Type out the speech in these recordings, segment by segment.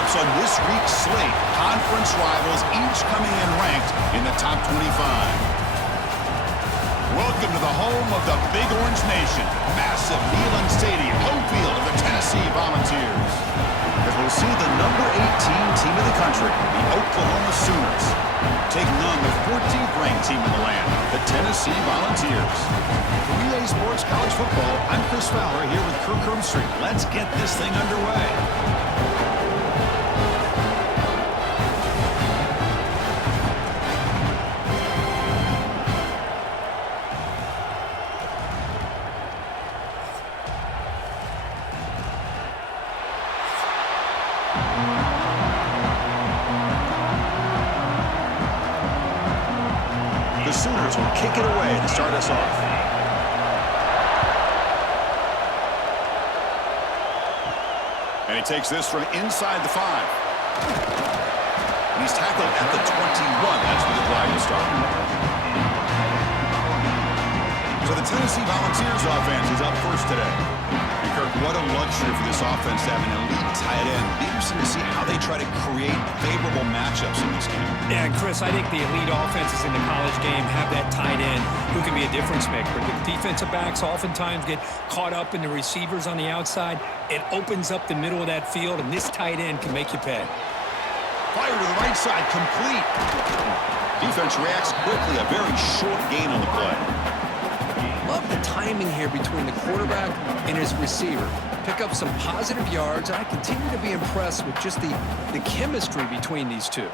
matchups on this week's slate. Conference rivals each coming in ranked in the top 25. Welcome to the home of the Big Orange Nation. Massive Neyland Stadium, home field of the Tennessee Volunteers. As we'll see the number 18 team in the country, the Oklahoma Sooners, taking on the 14th ranked team in the land, the Tennessee Volunteers. For Relay Sports College Football, I'm Chris Fowler here with Kirk Herbstreit. Let's get this thing underway. The Sooners will kick it away to start us off. And he takes this from inside the 5. And he's tackled at the 21. That's where the drive will start. So the Tennessee Volunteers offense is up first today. And Kirk, what a luxury for this offense to have an elite tight end. Be interesting to see how they try to create favorable matchups in this game. Yeah, and Chris, I think the elite offenses in the college game have that tight end who can be a difference maker. The defensive backs oftentimes get caught up in the receivers on the outside. It opens up the middle of that field, and this tight end can make you pay. Fire to the right side, complete. Defense reacts quickly, a very short gain on the play. Love the timing here between the quarterback and his receiver. Pick up some positive yards. I continue to be impressed with just the chemistry between these two.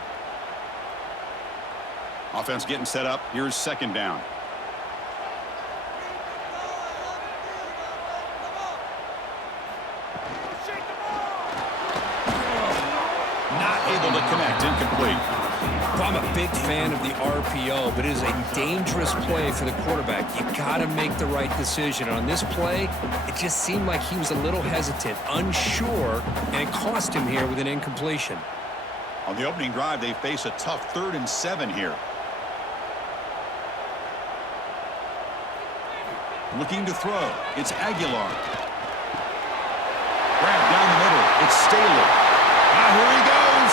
Offense getting set up. Here's second down. Not able to connect, incomplete. I'm a big fan of the RPO, but it is a dangerous play for the quarterback. You got to make the right decision. On this play, it just seemed like he was a little hesitant, unsure, and it cost him here with an incompletion. On the opening drive, they face a tough 3rd and 7 here. Looking to throw. It's Aguilar. Grab down the middle. It's Staley. Here he goes.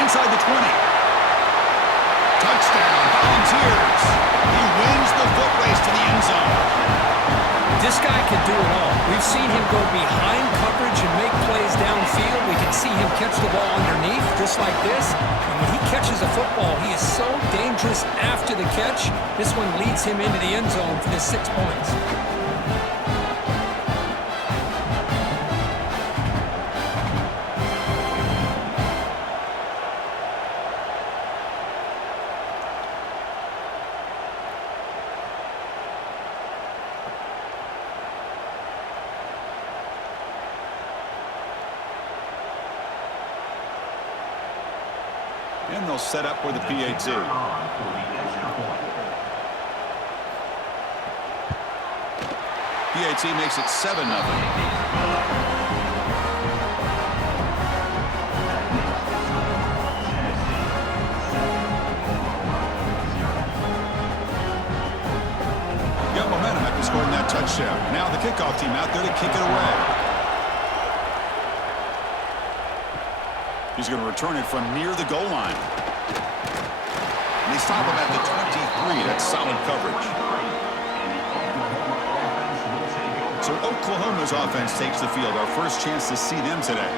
Inside the 20. Touchdown, Volunteers. He wins the foot race to the end zone. This guy can do it all. We've seen him go behind coverage and make plays downfield. We can see him catch the ball underneath, just like this. And when he catches a football, he is so dangerous after the catch. This one leads him into the end zone for the 6 points. And they'll set up for the PAT. PAT makes it 7-0. Got momentum after scoring that touchdown. Now the kickoff team out there to kick it away. He's going to return it from near the goal line. And they stop him at the 23. That's solid coverage. So Oklahoma's offense takes the field. Our first chance to see them today.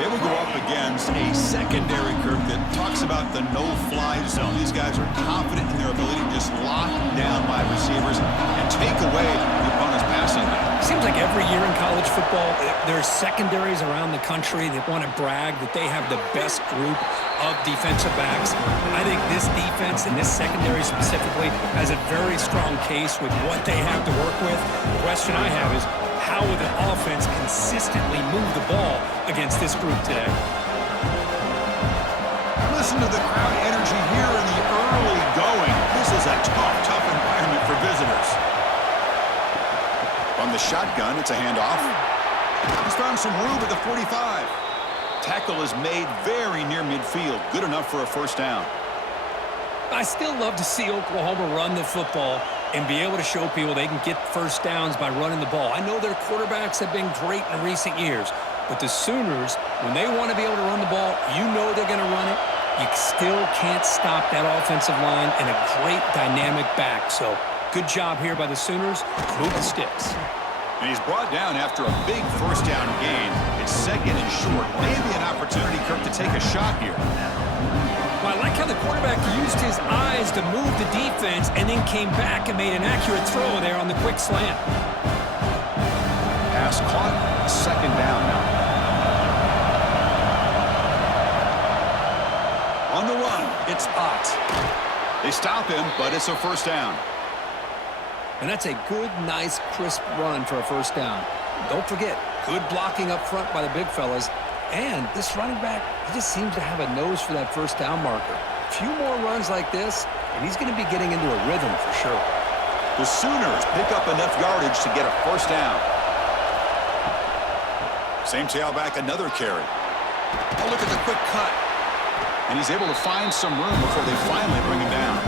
They will go up against a secondary group that talks about the no-fly zone. These guys are confident in their ability to just lock down wide receivers and take away the opponent's passing game. Seems like every year in college football, there's secondaries around the country that want to brag that they have the best group of defensive backs. I think this defense and this secondary specifically has a very strong case with what they have to work with. The question I have is, how will the offense consistently move the ball against this group today? Listen to the crowd energy here in the early going. This is a tough environment for visitors. On the shotgun, it's a handoff. He's found some room at the 45. Tackle is made very near midfield. Good enough for a first down. I still love to see Oklahoma run the football and be able to show people they can get first downs by running the ball. I know their quarterbacks have been great in recent years, But the Sooners, when they want to be able to run the ball, you know they're going to run it. You still can't stop that offensive line and a great dynamic back. So good job here by the Sooners. Move the sticks. And he's brought down after a big first down gain. It's second and short. Maybe an opportunity, Kirk, to take a shot here. Well, I like how the quarterback used his eyes to move the defense and then came back and made an accurate throw there on the quick slant. Pass caught. Second down now. On the run, it's Ott. They stop him, but it's a first down. And that's a good, nice, crisp run for a first down. Don't forget, good blocking up front by the big fellas. And this running back, he just seems to have a nose for that first down marker. A few more runs like this, and he's going to be getting into a rhythm for sure. The Sooners pick up enough yardage to get a first down. Same tailback, another carry. Oh, look at the quick cut. And he's able to find some room before they finally bring him down.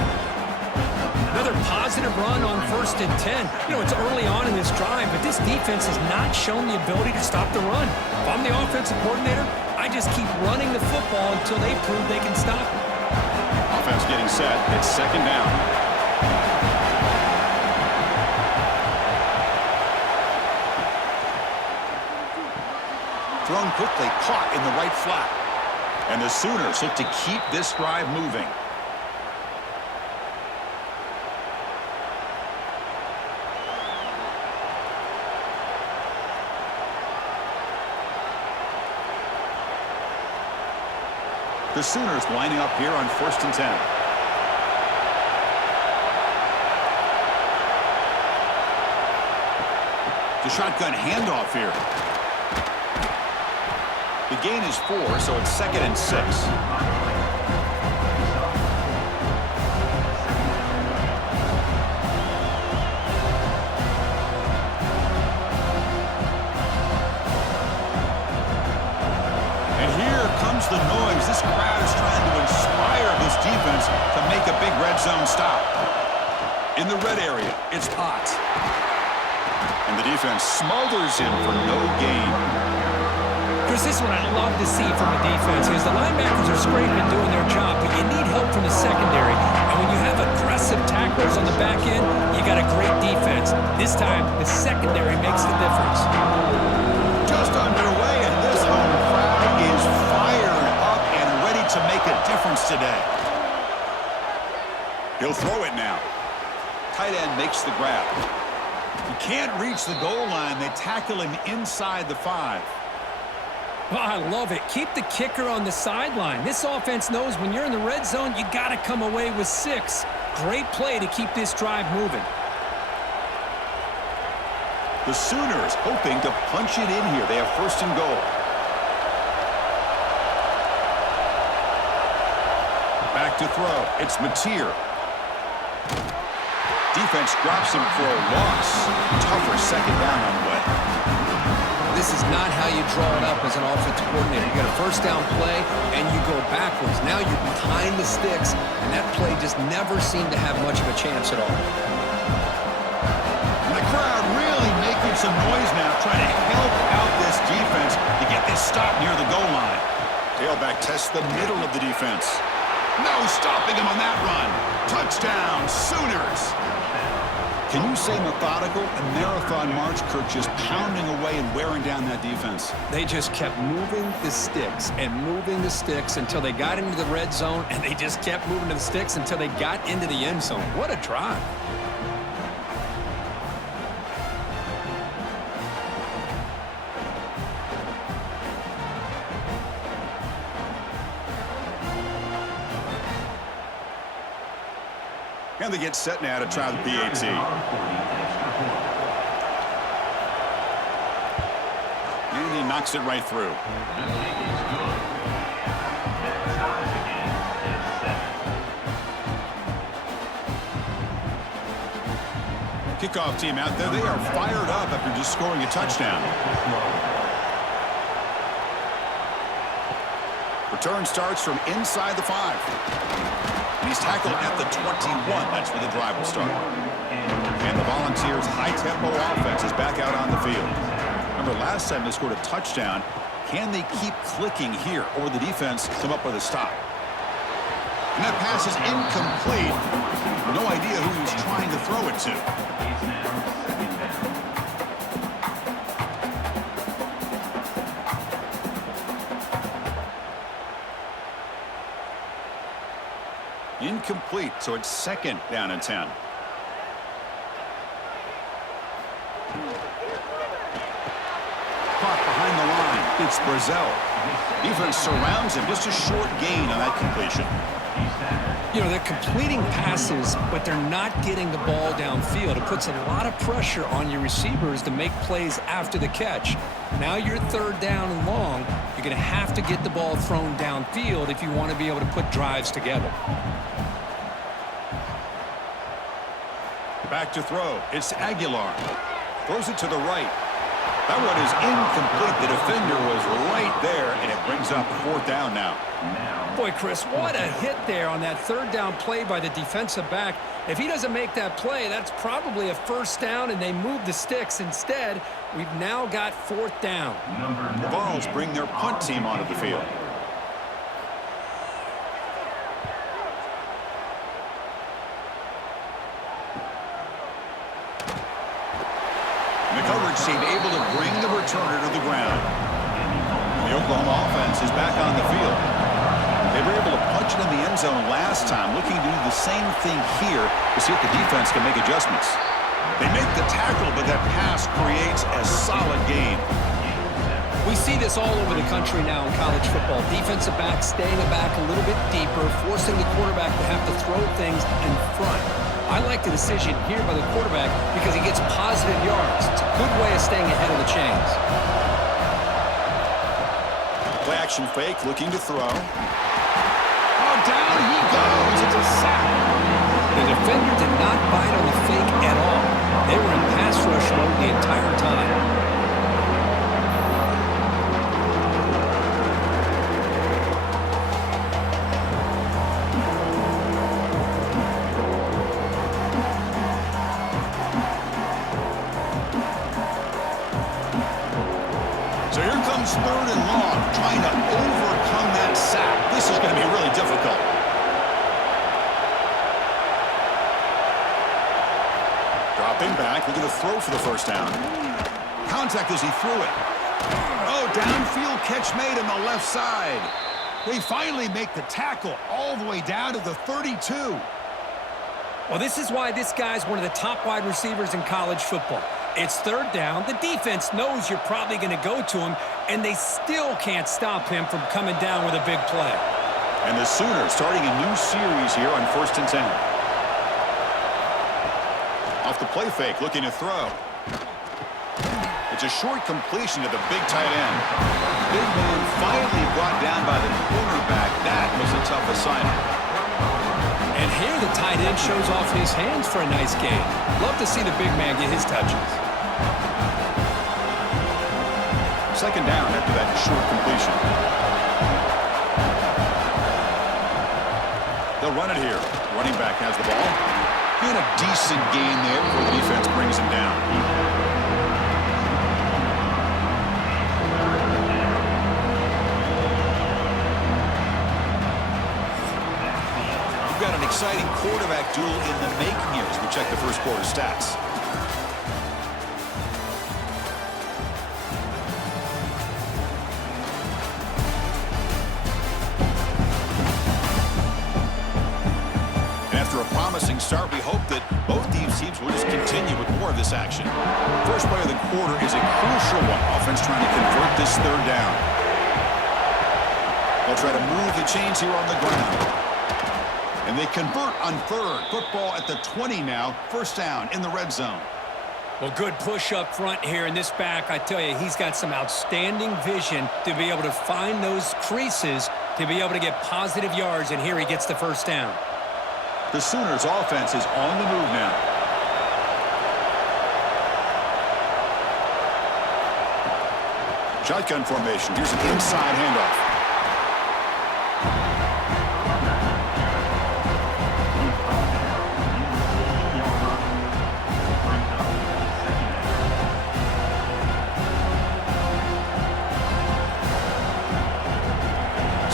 Another positive run on 1st and 10. You know, it's early on in this drive, but this defense has not shown the ability to stop the run. If I'm the offensive coordinator, I just keep running the football until they prove they can stop it. Offense getting set. It's second down. Thrown quickly, caught in the right flat. And the Sooners look to keep this drive moving. The Sooners lining up here on 1st and 10. The shotgun handoff here. The gain is 4, so it's 2nd and 6. And here comes the noise. This crowd is trying to inspire this defense to make a big red zone stop. In the red area, it's Ott. And the defense smothers him for no gain. Chris, this is what I love to see from a defense is the linebackers are scraping doing their job, but you need help from the secondary. And when you have aggressive tacklers on the back end, you got a great defense. This time, the secondary makes the difference. Just underway, and this home crowd is fired up and ready to make a difference today. He'll throw it now. Tight end makes the grab. He can't reach the goal line. They tackle him inside the 5. Well, I love it. Keep the kicker on the sideline. This offense knows when you're in the red zone, you got to come away with 6. Great play to keep this drive moving. The Sooners hoping to punch it in here. They have 1st and goal. Back to throw. It's Mateer. Defense drops him for a loss. Tougher second down on the way. This is not how you draw it up as an offensive coordinator. You get a first down play, and you go backwards. Now you're behind the sticks, and that play just never seemed to have much of a chance at all. And the crowd really making some noise now, trying to help out this defense to get this stop near the goal line. Tailback tests the middle of the defense. No stopping him on that run. Touchdown, Sooners. Can you say methodical? A marathon march, Kirk, just pounding away and wearing down that defense. They just kept moving the sticks and moving the sticks until they got into the red zone, and they just kept moving to the sticks until they got into the end zone. What a drive. And they get set now to try the PAT. And he knocks it right through. Kickoff team out there. They are fired up after just scoring a touchdown. Return starts from inside the 5. And he's tackled at the 21. That's where the drive will start. And the Volunteers' high-tempo offense is back out on the field. Remember, last time they scored a touchdown, Can they keep clicking here, or will the defense come up with a stop? And that pass is incomplete. No idea who he was trying to throw it to. Incomplete, so it's 2nd down and 10. Caught behind the line. It's Brazzell. Defense surrounds him. Just a short gain on that completion. You know, they're completing passes, but they're not getting the ball downfield. It puts a lot of pressure on your receivers to make plays after the catch. Now you're 3rd down and long. You're going to have to get the ball thrown downfield if you want to be able to put drives together. Back to throw. It's Aguilar. Throws it to the right. That one is incomplete. The defender was right there, and it brings up 4th down now. Boy, Chris, what a hit there on that 3rd down play by the defensive back. If he doesn't make that play, that's probably a 1st down, and they move the sticks. Instead, we've now got 4th down. The Vols bring their punt team onto the field. The coverage team able to bring the returner to the ground. The Oklahoma offense is back on the field. They were able to punch it in the end zone last time, looking to do the same thing here to see if the defense can make adjustments. They make the tackle, but that pass creates a solid gain. We see this all over the country now in college football. Defensive backs staying back a little bit deeper, forcing the quarterback to have to throw things in front. I like the decision here by the quarterback because he gets positive yards. It's a good way of staying ahead of the chains. Play action fake, looking to throw. Oh, down he goes. It's a sack. The defender did not bite on the fake at all. They were in pass rush mode the entire time. So here comes 3rd and long, trying to overcome that sack. This is going to be really difficult. Dropping back, looking to throw for the 1st down. Contact as he threw it. Oh, downfield catch made on the left side. They finally make the tackle all the way down to the 32. Well, this is why this guy's one of the top wide receivers in college football. It's 3rd down. The defense knows you're probably going to go to him, and they still can't stop him from coming down with a big play. And the Sooners starting a new series here on 1st and 10. Off the play fake, looking to throw. It's a short completion to the big tight end. Big man finally brought down by the cornerback. That was a tough assignment. And here the tight end shows off his hands for a nice gain. Love to see the big man get his touches. 2nd down after that short completion. They'll run it here. Running back has the ball. And a decent gain there before the defense brings him down. We've got an exciting quarterback duel in the making here as we check the 1st quarter stats. After a promising start, we hope that both these teams will just continue with more of this action. First play of the quarter is a crucial one. Offense trying to convert this 3rd down. They'll try to move the chains here on the ground. And they convert on 3rd. Football at the 20 now. 1st down in the red zone. Well, good push up front here in this back. I tell you, he's got some outstanding vision to be able to find those creases to be able to get positive yards, and here he gets the 1st down. The Sooners offense is on the move now. Shotgun formation. Here's an inside handoff.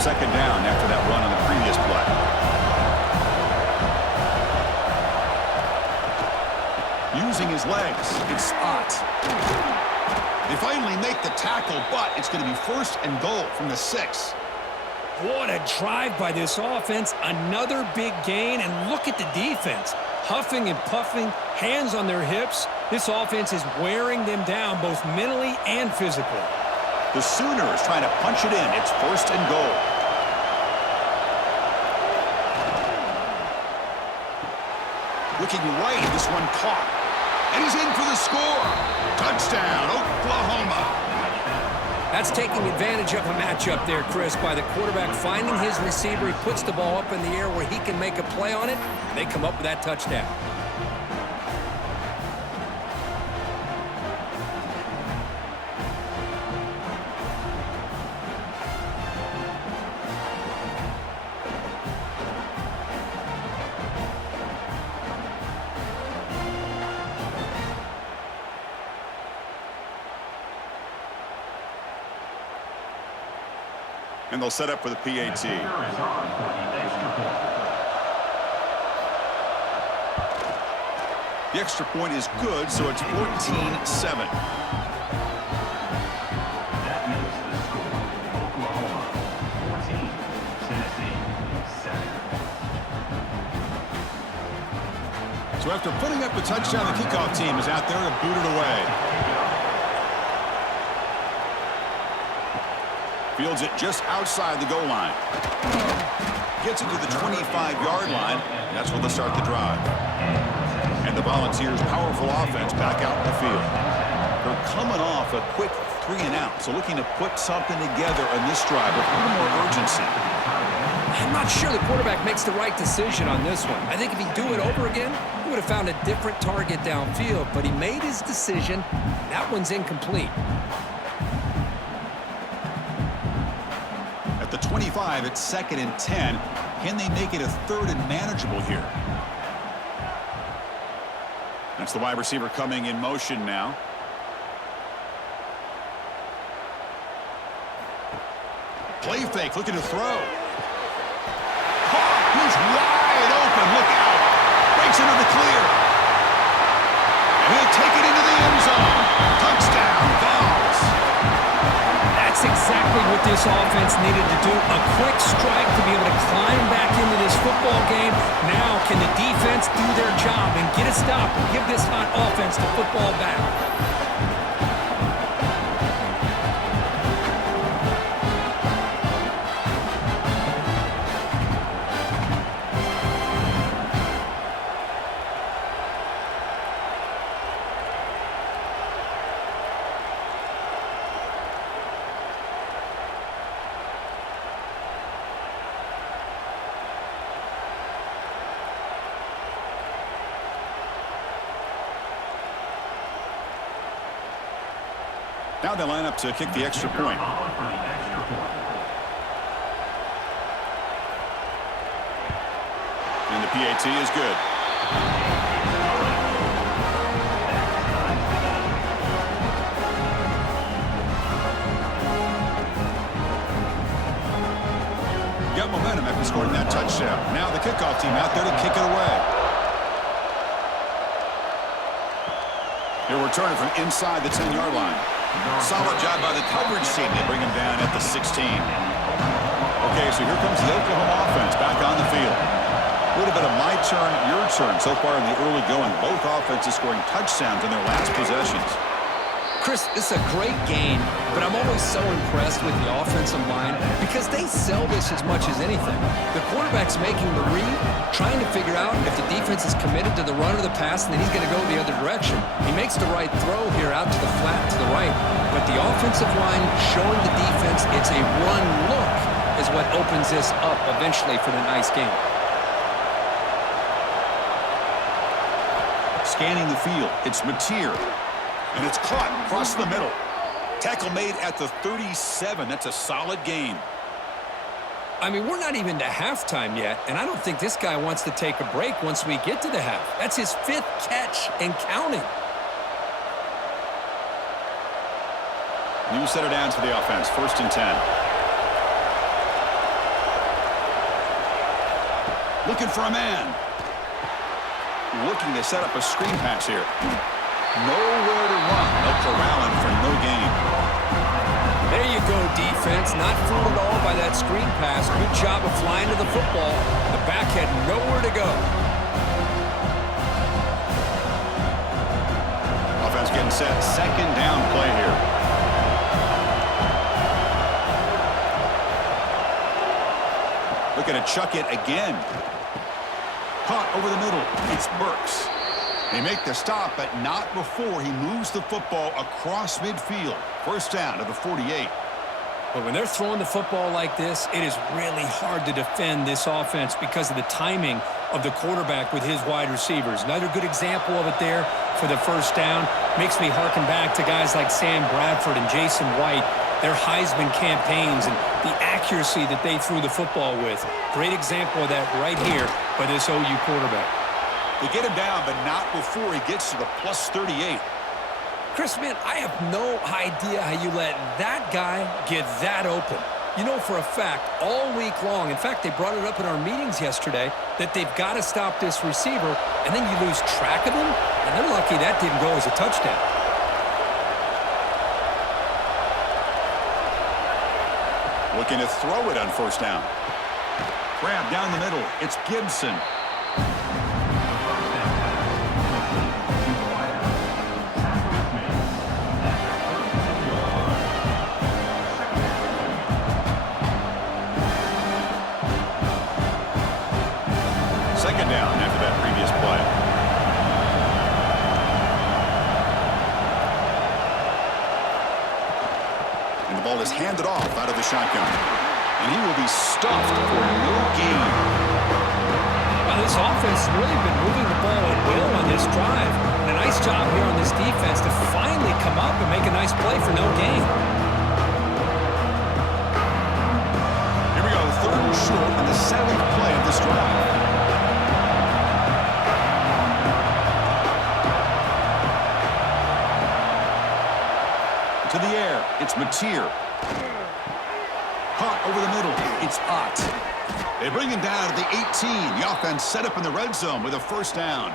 second down after that run on the previous play. Using his legs. It's spot. They finally make the tackle, but it's going to be first and goal from the 6. What a drive by this offense. Another big gain, and look at the defense. Huffing and puffing, hands on their hips. This offense is wearing them down both mentally and physically. The Sooners trying to punch it in. It's first and goal. Looking right, this one caught. And he's in for the score. Touchdown, Oklahoma. That's taking advantage of a matchup there, Chris, by the quarterback finding his receiver. He puts the ball up in the air where he can make a play on it. And they come up with that touchdown. And they'll set up for the PAT. The extra point is good, so it's 14-7. That makes the score Oklahoma 14, Tennessee 7. So after putting up a touchdown, the kickoff team is out there to boot it away. Fields it just outside the goal line. Gets it to the 25-yard line. That's where they'll start the drive. And the Volunteers' powerful offense back out in the field. They're coming off a quick 3-and-out, so looking to put something together on this drive with a little more urgency. I'm not sure the quarterback makes the right decision on this one. I think if he'd do it over again, he would have found a different target downfield, but he made his decision. That one's incomplete. At the 25, it's 2nd and 10. Can they make it a 3rd and manageable here? That's the wide receiver coming in motion now. Play fake, looking to throw. He's wide open. Look out. Breaks into the clear. And he'll take it into the end zone. Touchdown, Vols. That's exactly what this offense needed to do. A quick strike to be able to climb back into this football game. Now can the defense do their job and get a stop and give this hot offense the football back? Now they line up to kick the extra point. And the PAT is good. Got momentum after scoring that touchdown. Now the kickoff team out there to kick it away. They're returning from inside the 10-yard line. Solid job by the coverage team. They bring him down at the 16. Okay, so here comes the Oklahoma offense back on the field. A little bit of my turn, your turn so far in the early going. Both offenses scoring touchdowns in their last possessions. Chris, this is a great game, but I'm always so impressed with the offensive line because they sell this as much as anything. The quarterback's making the read, trying to figure out if the defense is committed to the run or the pass, and then he's going to go the other direction. He makes the right throw here out to the flat to the right, but the offensive line showing the defense it's a run look is what opens this up eventually for the nice game. Scanning the field, it's Mateer. And it's caught across the middle. Tackle made at the 37. That's a solid gain. I mean, we're not even to halftime yet, and I don't think this guy wants to take a break once we get to the half. That's his 5th catch and counting. New set of downs for the offense. 1st and 10. Looking for a man. Looking to set up a screen pass here. Nowhere to run. They'll corral him for no gain. There you go, defense. Not fooled at all by that screen pass. Good job of flying to the football. The back had nowhere to go. Offense getting set. Second down play here. Looking to chuck it again. Caught over the middle. It's Burks. They make the stop, but not before he moves the football across midfield. First down to the 48. But when they're throwing the football like this, it is really hard to defend this offense because of the timing of the quarterback with his wide receivers. Another good example of it there for the first down. Makes me harken back to guys like Sam Bradford and Jason White, their Heisman campaigns and the accuracy that they threw the football with. Great example of that right here by this OU quarterback. They get him down, but not before he gets to the plus 38. Chris, man, I have no idea how you let that guy get that open. You know for a fact, all week long, in fact, they brought it up in our meetings yesterday, that they've got to stop this receiver, and then you lose track of him, and they're lucky that didn't go as a touchdown. Looking to throw it on first down. Grab down the middle. It's Gibson. Second down after that previous play. And the ball is handed off out of the shotgun. And he will be stuffed for no gain. Well, this offense has really been moving the ball at will on this drive. And a nice job here on this defense to finally come up and make a nice play for no gain. Here we go, third and short in the seventh play of this drive. To the air, it's Mateer. Caught over the middle, it's Ott. They bring him down to the 18. The offense set up in the red zone with a first down.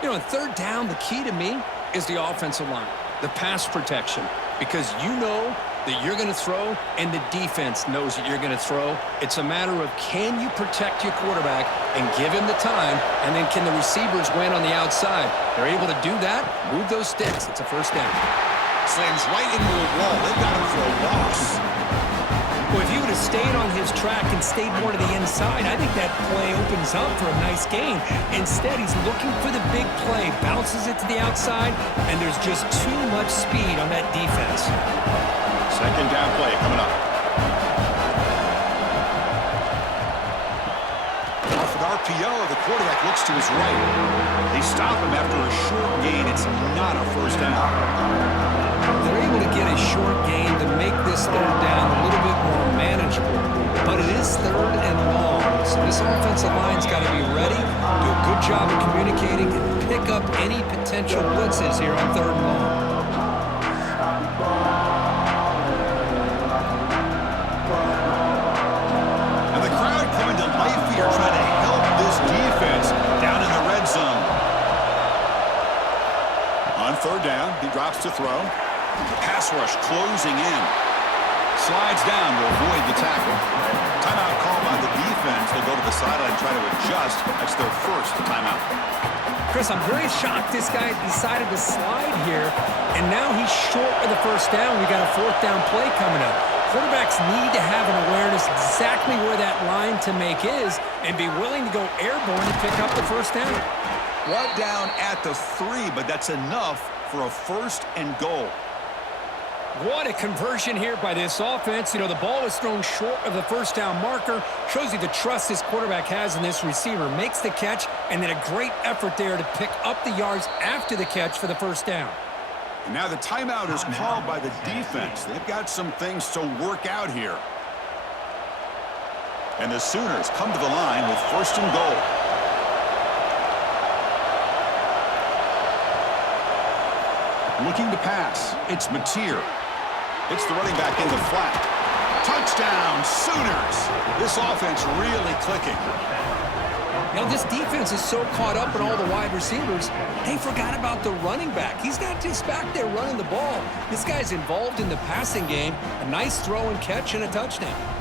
You know, on third down, the key to me is the offensive line, the pass protection, because you know that you're going to throw and the defense knows that you're going to throw. It's a matter of can you protect your quarterback and give him the time, and then can the receivers win on the outside? They're able to do that, move those sticks. It's a first down. Slams right into a wall. They've got him for a loss. Well, if he would have stayed on his track and stayed more to the inside, I think that play opens up for a nice gain. Instead, he's looking for the big play, bounces it to the outside, and there's just too much speed on that defense. Second down play coming up. Off an RPO, the quarterback looks to his right. They stop him after a short gain. It's not a first down. They're able to get a short gain to make this third down a little bit more manageable. But it is third and long. So this offensive line's got to be ready, do a good job of communicating, and pick up any potential blitzes here on third and long. And the crowd coming to life here trying to help this defense down in the red zone. On third down, he drops to throw. Pass rush closing in. Slides down to avoid the tackle. Timeout call by the defense. They'll go to the sideline and try to adjust. That's their first timeout. Chris, I'm very shocked this guy decided to slide here, and now he's short of the first down. We got a fourth down play coming up. Quarterbacks need to have an awareness exactly where that line to make is and be willing to go airborne to pick up the first down. Brought down at the 3, but that's enough for a first and goal. What a conversion here by this offense. You know, the ball is thrown short of the first down marker. Shows you the trust this quarterback has in this receiver. Makes the catch, and then a great effort there to pick up the yards after the catch for the first down. And now the timeout is called by the defense. They've got some things to work out here. And the Sooners come to the line with first and goal. Looking to pass, it's Mateer. It's the running back in the flat. Touchdown, Sooners! This offense really clicking. You know, this defense is so caught up in all the wide receivers, they forgot about the running back. He's not just back there running the ball. This guy's involved in the passing game. A nice throw and catch and a touchdown.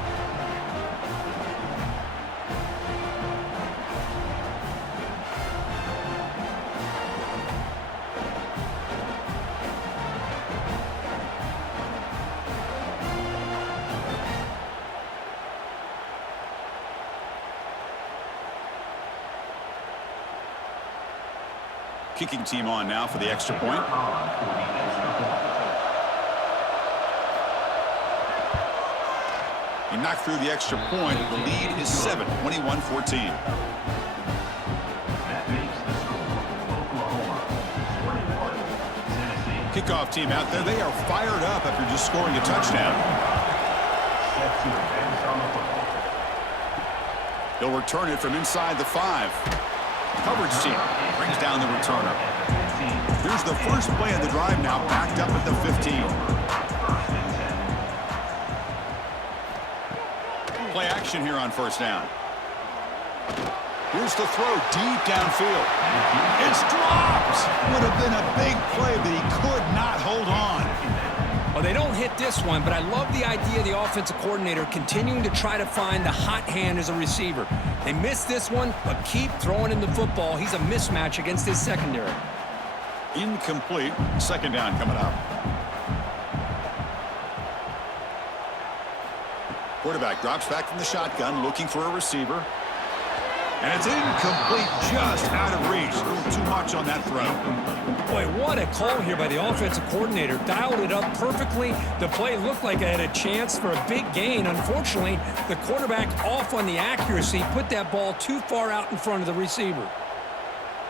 Kicking team on now for the extra point. He knocked through the extra point. The lead is 7, 21-14. That makes the score. Oklahoma 21, Tennessee. Kickoff team out there. They are fired up after just scoring a touchdown. Set to advance on the football. He'll return it from inside the 5. Coverage team brings down the returner. Here's the first play of the drive now, backed up at the 15. Play action here on first down. Here's the throw deep downfield. It's dropped. Would have been a big play, but he could not hold on. Well, they don't hit this one, but I love the idea of the offensive coordinator continuing to try to find the hot hand as a receiver. They missed this one, but keep throwing him the football. He's a mismatch against his secondary. Incomplete. Second down coming up. Quarterback drops back from the shotgun, looking for a receiver. And it's incomplete, just out of reach. A little too much on that throw. Boy, what a call here by the offensive coordinator. Dialed it up perfectly. The play looked like it had a chance for a big gain. Unfortunately, the quarterback off on the accuracy, put that ball too far out in front of the receiver.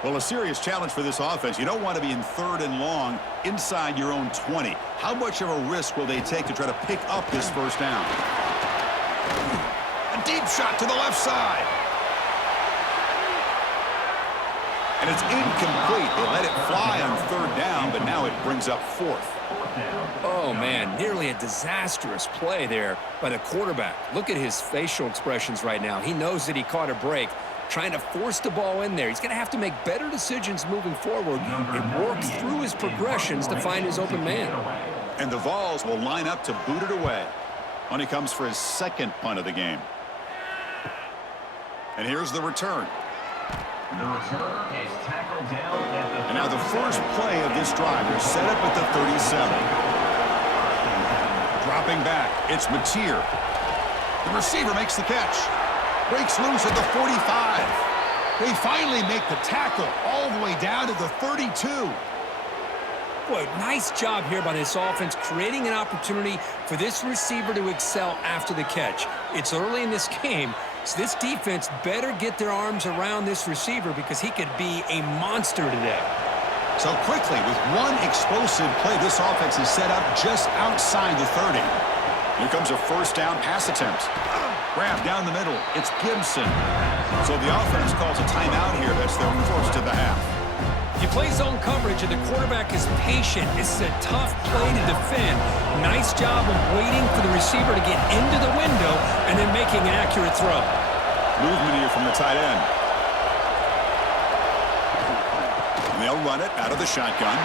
Well, a serious challenge for this offense. You don't want to be in 3rd and long inside your own 20. How much of a risk will they take to try to pick up this first down? A deep shot to the left side. And it's incomplete. They let it fly on 3rd down, but now it brings up 4th. Oh, man, nearly a disastrous play there by the quarterback. Look at his facial expressions right now. He knows that he caught a break, trying to force the ball in there. He's going to have to make better decisions moving forward and work through his progressions to find his open man. And the Vols will line up to boot it away when he comes for his 2nd punt of the game. And here's the return. The return is tackled down at the... And now the first play of this drive is set up at the 37. Dropping back, it's Mateer. The receiver makes the catch. Breaks loose at the 45. They finally make the tackle all the way down to the 32. Boy, nice job here by this offense, creating an opportunity for this receiver to excel after the catch. It's early in this game, so this defense better get their arms around this receiver because he could be a monster today. So quickly, with one explosive play, this offense is set up just outside the 30. Here comes a first down pass attempt. Grab down the middle. It's Gibson. So the offense calls a timeout here. That's their first of the half. You play zone coverage and the quarterback is patient. This is a tough play to defend. Nice job of waiting for the receiver to get into the window and then making an accurate throw. Movement here from the tight end. And they'll run it out of the shotgun.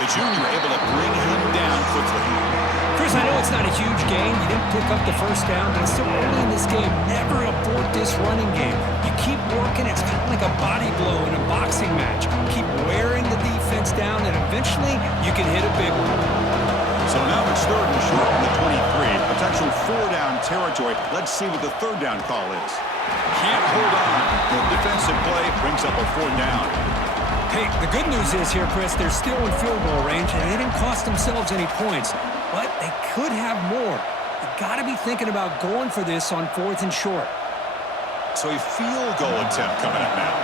The junior able to bring him down quickly. Chris, I know it's not a huge gain. You didn't pick up the first down, but it's still early in this game. Never abort this running game. You keep working. It's kind of like a body blow in a boxing match. Keep wearing the defense down, and eventually you can hit a big one. So now it's 3rd and short from the 23. Potential 4-down territory. Let's see what the 3rd down call is. Can't hold on. The defensive play brings up a 4th down. Hey, the good news is here, Chris, they're still in field goal range, and they didn't cost themselves any points. But they could have more. You got to be thinking about going for this on 4th and short. So a field goal attempt coming up now.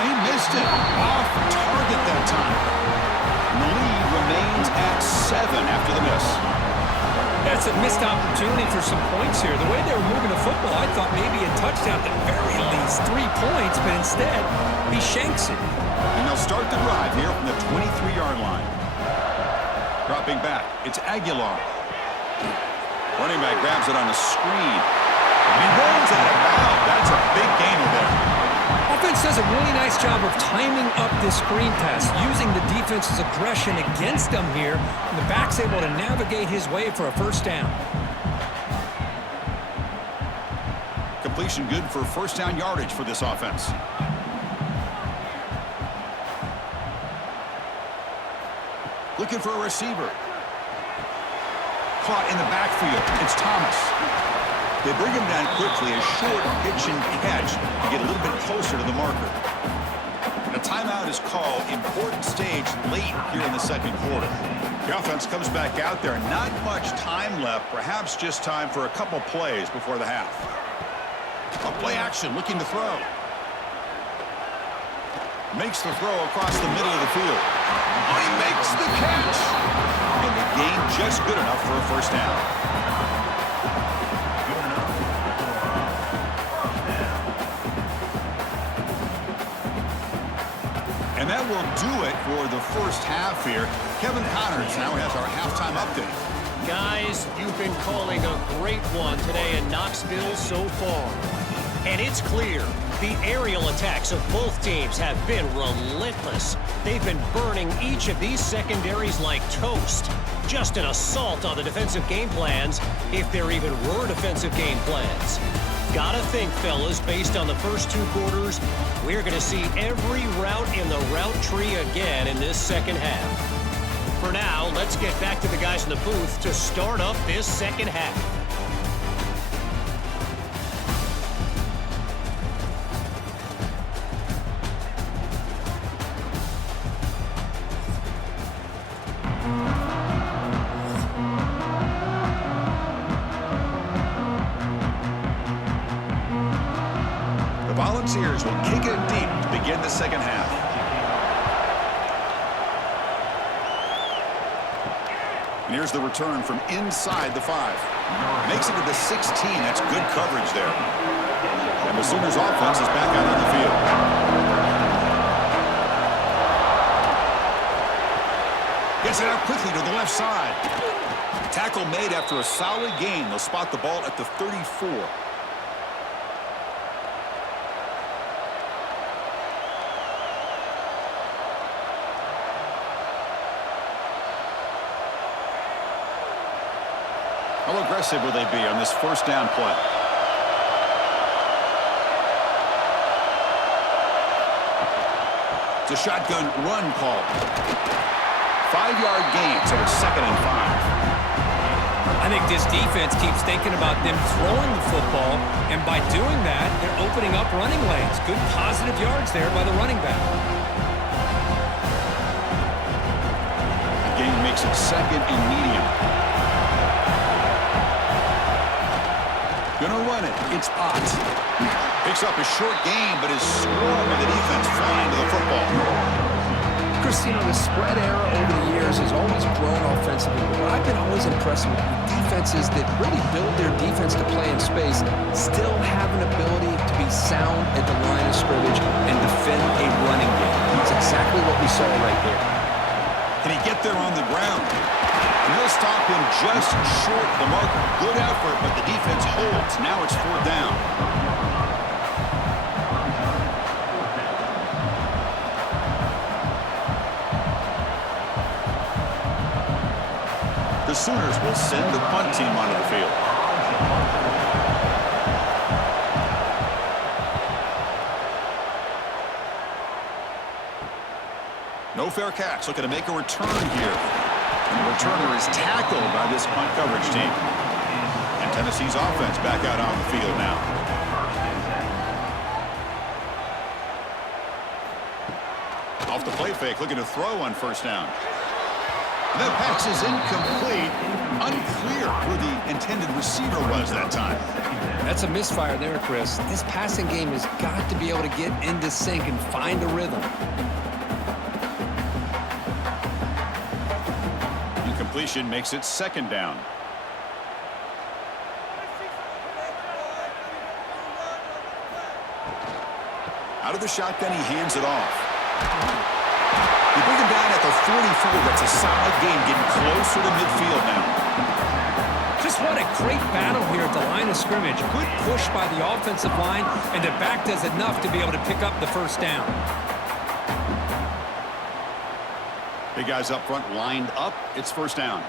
He missed it. Off target that time. And the lead remains at 7 after the miss. That's a missed opportunity for some points here. The way they were moving the football, I thought maybe a touchdown at the very least, 3 points, but instead, he shanks it. And they'll start the drive here from the 23-yard line. Dropping back, it's Aguilar. Running back grabs it on the screen. And he rolls out of bounds. That's a big gainer there. Offense does a really nice job of timing up this screen pass, using the defense's aggression against them here. And the back's able to navigate his way for a first down. Completion good for first down yardage for this offense. Looking for a receiver. Caught in the backfield. It's Thomas. They bring him down quickly. A short pitch and catch to get a little bit closer to the marker. And a timeout is called. Important stage late here in the second quarter. The offense comes back out there. Not much time left. Perhaps just time for a couple plays before the half. A play action, looking to throw. Makes the throw across the middle of the field. Oh, he makes the catch. And the gain just good enough for a first down. And that will do it for the first half here. Kevin Connors now has our halftime update. Guys, you've been calling a great one today in Knoxville so far. And it's clear, the aerial attacks of both teams have been relentless. They've been burning each of these secondaries like toast. Just an assault on the defensive game plans, if there even were defensive game plans. Gotta think, fellas, based on the first two quarters, we're going to see every route in the route tree again in this second half. For now, let's get back to the guys in the booth to start up this second half. Volunteers will kick it deep to begin the second half. And here's the return from inside the 5. Makes it to the 16. That's good coverage there. And the Sooners offense is back out on the field. Gets it out quickly to the left side. Tackle made after a solid gain. They'll spot the ball at the 34. How aggressive will they be on this first down play? It's a shotgun run call. 5-yard gain, so it's 2nd and 5. I think this defense keeps thinking about them throwing the football, and by doing that, they're opening up running lanes. Good positive yards there by the running back. The gain makes it 2nd and medium. Gonna run it. It's Ott. Picks up a short gain, but is swarmed by the defense flying to the football. Chris, you know, the spread era over the years has always grown offensively. But I've been always impressed with defenses that really build their defense to play in space, still have an ability to be sound at the line of scrimmage and defend a running game. That's exactly what we saw right there. Can he get there on the ground? And he'll stop him just short of the marker. Good effort, but the defense holds. Now it's 4th down. The Sooners will send the punt team onto the field. No fair catch. Looking to make a return here. And the returner is tackled by this punt coverage team. And Tennessee's offense back out on the field now. Off the play fake, looking to throw on first down. That pass is incomplete. Unclear who the intended receiver was that time. That's a misfire there, Chris. This passing game has got to be able to get into sync and find a rhythm. Incompletion makes it 2nd down. Out of the shotgun, he hands it off. You bring him down at the 44. That's a solid gain, getting closer to midfield now. Just what a great battle here at the line of scrimmage. Good push by the offensive line, and the back does enough to be able to pick up the first down. Big guys up front lined up. It's first down.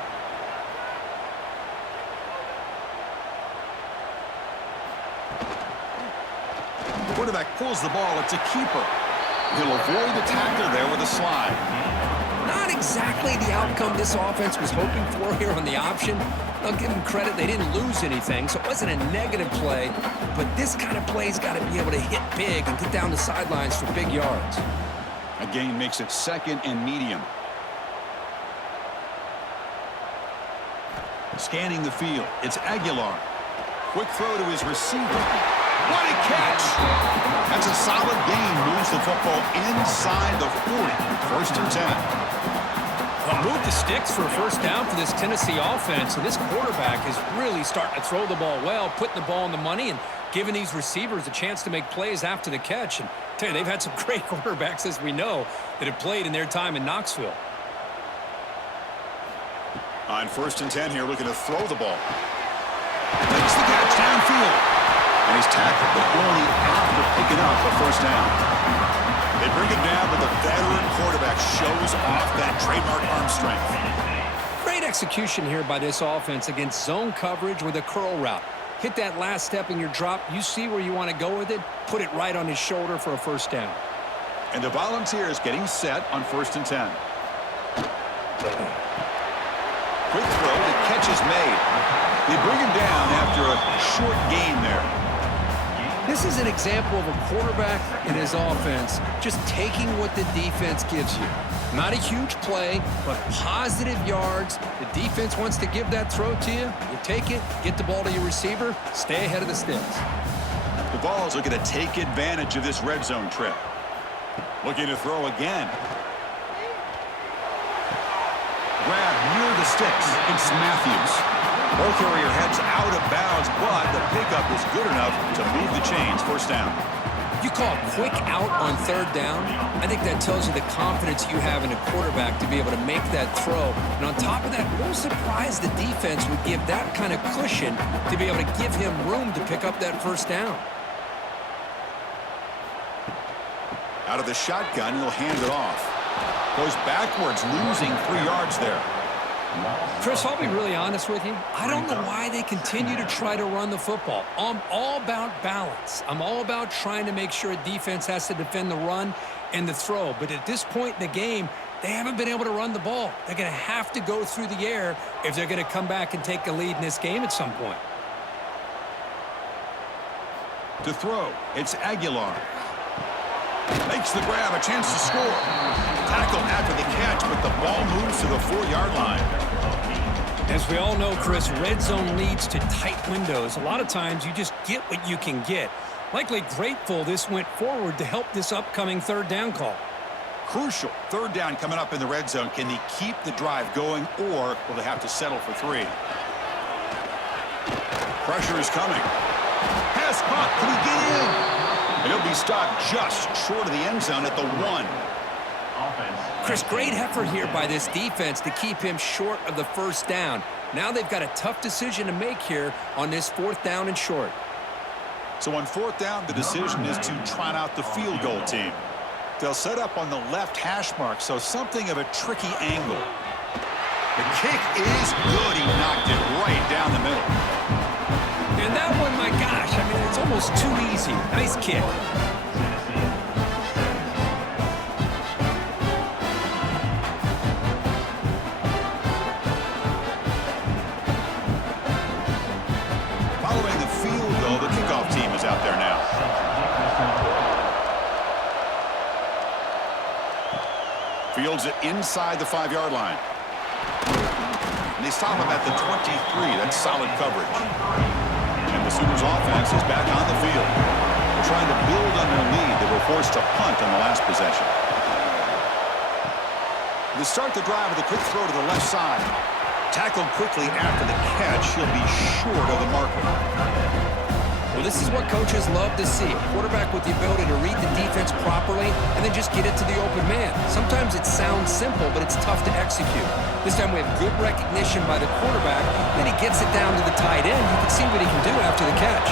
Quarterback pulls the ball. It's a keeper. He'll avoid the tackle there with a slide. Not exactly the outcome this offense was hoping for here on the option. I'll give them credit. They didn't lose anything, so it wasn't a negative play. But this kind of play's got to be able to hit big and get down the sidelines for big yards. A gain makes it second and medium. Scanning the field. It's Aguilar. Quick throw to his receiver. What a catch! That's a solid gain. Moves the football inside the 40. First and 10. Well, move the sticks for a first down for this Tennessee offense. And this quarterback is really starting to throw the ball well, putting the ball on the money, and giving these receivers a chance to make plays after the catch. And I tell you, they've had some great quarterbacks, as we know, that have played in their time in Knoxville. On first and 10 here, looking to throw the ball. Makes the catch downfield. And he's tackled, but only after picking up the first down. They bring him down, but the veteran quarterback shows off that trademark arm strength. Great execution here by this offense against zone coverage with a curl route. Hit that last step in your drop. You see where you want to go with it. Put it right on his shoulder for a first down. And the Volunteers getting set on first and 10. Quick throw, the catch is made. They bring him down after a short gain there. This is an example of a quarterback and his offense just taking what the defense gives you. Not a huge play, but positive yards. The defense wants to give that throw to you. You take it, get the ball to your receiver, stay ahead of the sticks. The Vols are going to take advantage of this red zone trip. Looking to throw again. Grab near the sticks. It's Matthews. Ball carrier heads out of bounds, but the pickup is good enough to move the chains. First down. You call a quick out on third down. I think that tells you the confidence you have in a quarterback to be able to make that throw. And on top of that, no surprise the defense would give that kind of cushion to be able to give him room to pick up that first down. Out of the shotgun, he'll hand it off. Goes backwards, losing 3 yards there. Chris, I'll be really honest with you. I don't know why they continue to try to run the football. I'm all about balance. I'm all about trying to make sure a defense has to defend the run and the throw. But at this point in the game, they haven't been able to run the ball. They're going to have to go through the air if they're going to come back and take a lead in this game at some point. To throw, it's Aguilar. Makes the grab, a chance to score. Tackle after the catch, but the ball moves to the 4-yard line. As we all know, Chris, red zone leads to tight windows. A lot of times you just get what you can get. Likely grateful this went forward to help this upcoming third down call. Crucial. Third down coming up in the red zone. Can they keep the drive going, or will they have to settle for 3? Pressure is coming. Pass caught. Can he get in? And he'll be stopped just short of the end zone at the 1. Chris, great effort here by this defense to keep him short of the first down. Now they've got a tough decision to make here on this 4th down and short. So on 4th down, the decision is to trot out the field goal team. They'll set up on the left hash mark, so something of a tricky angle. The kick is good. He knocked it right down the middle. And that one, my gosh, I mean, it's almost too easy. Nice kick. Following the field goal, the kickoff team is out there now. Fields it inside the 5-yard line. And they stop him at the 23. That's solid coverage. And the Sooners offense is back on the field. They're trying to build on their lead. They were forced to punt on the last possession. They start the drive with a quick throw to the left side. Tackled quickly after the catch. He'll be short of the marker. Well, this is what coaches love to see. A quarterback with the ability to read the defense properly and then just get it to the open man. Sometimes it sounds simple, but it's tough to execute. This time we have good recognition by the quarterback. Then he gets it down to the tight end. You can see what he can do after the catch.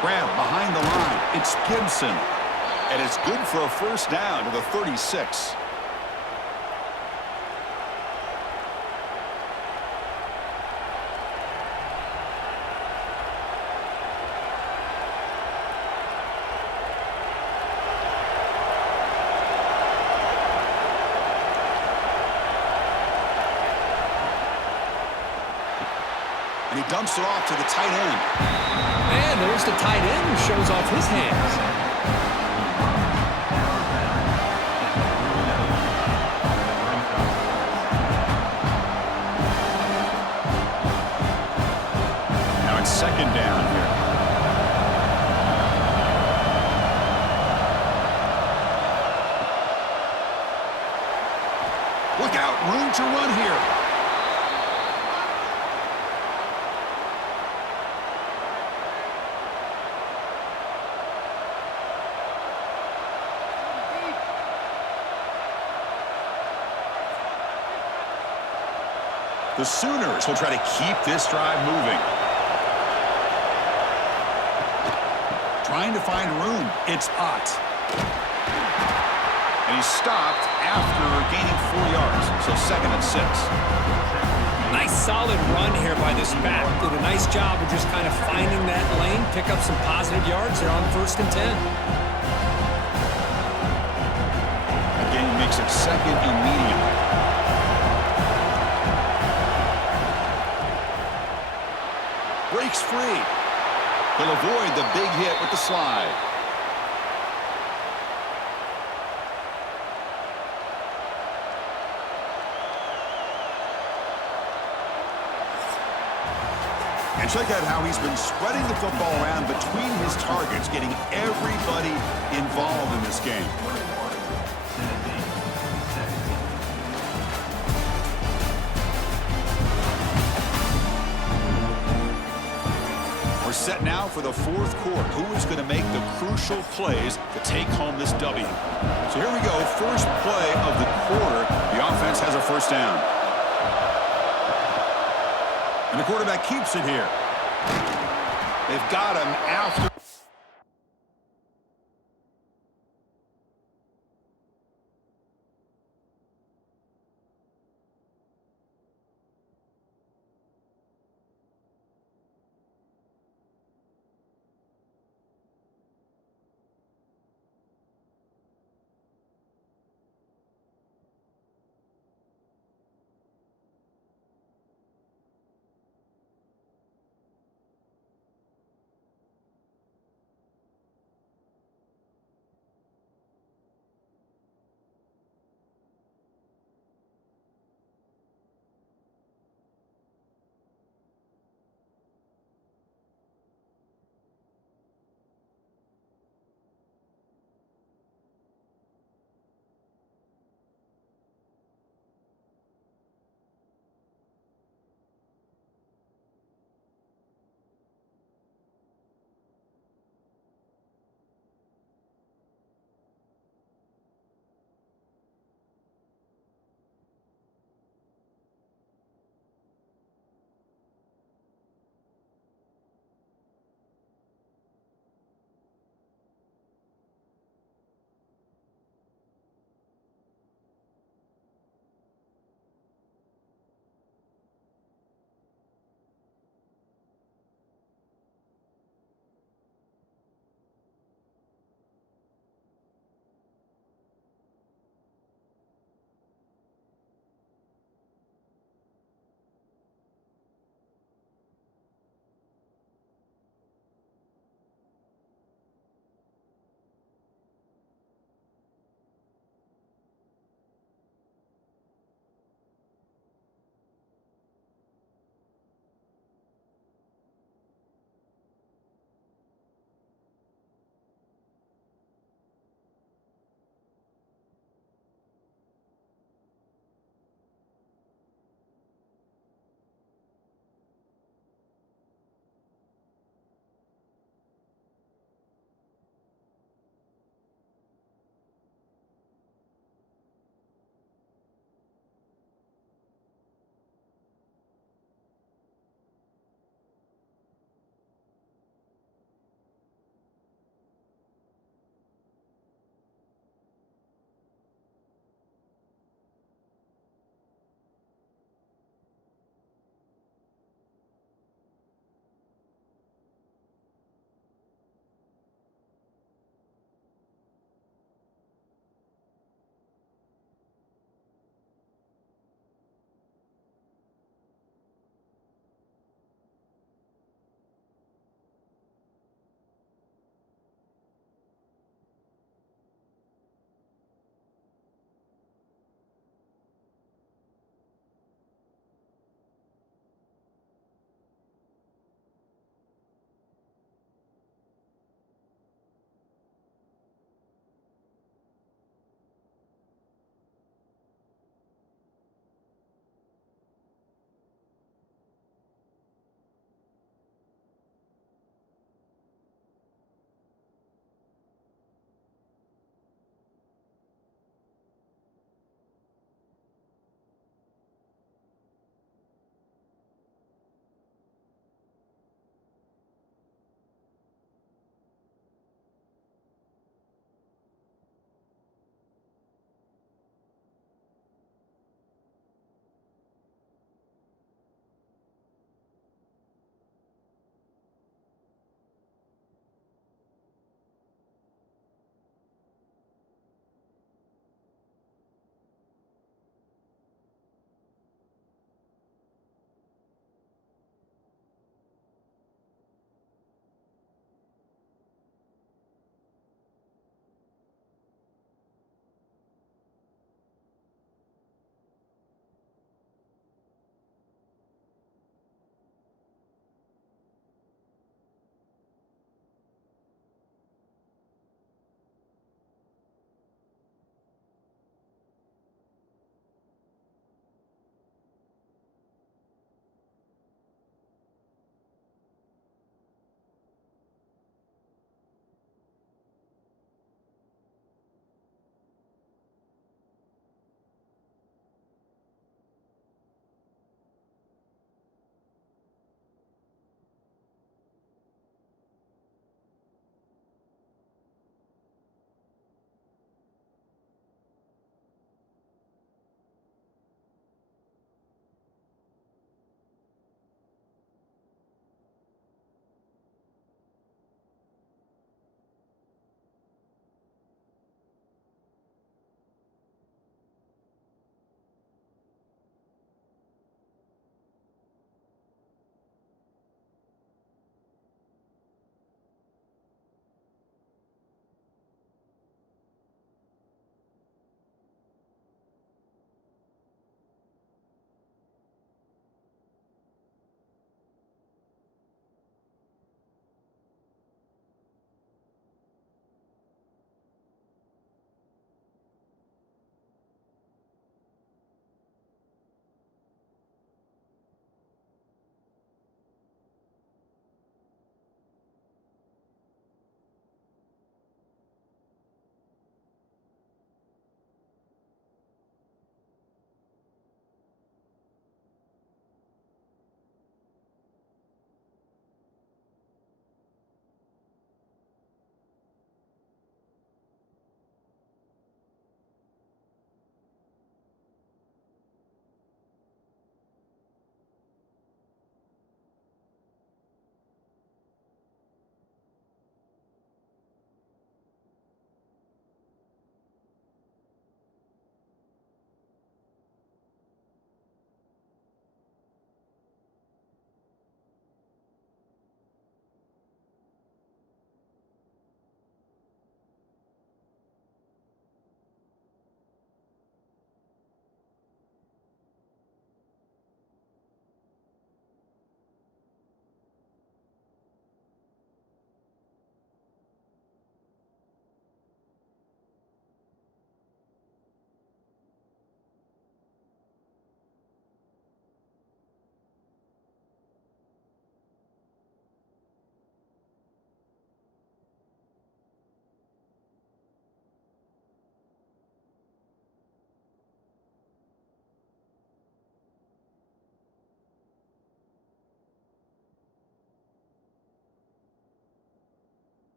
Grab behind the line. It's Gibson. And it's good for a first down to the 36. And he dumps it off to the tight end. And there's the tight end who shows off his hands. Now it's second down here. Look out, room to run here. The Sooners will try to keep this drive moving. Trying to find room. It's Ott. And he's stopped after gaining 4 yards. So 2nd and 6. Nice solid run here by this back. Did a nice job of just kind of finding that lane, pick up some positive yards there on 1st and 10. Again, makes it 2nd and medium. Breaks free. He'll avoid the big hit with the slide. And check out how he's been spreading the football around between his targets, getting everybody involved in this game. Set now for the 4th quarter. Who is going to make the crucial plays to take home this W? So here we go. First play of the quarter. The offense has a first down. And the quarterback keeps it here. They've got him after.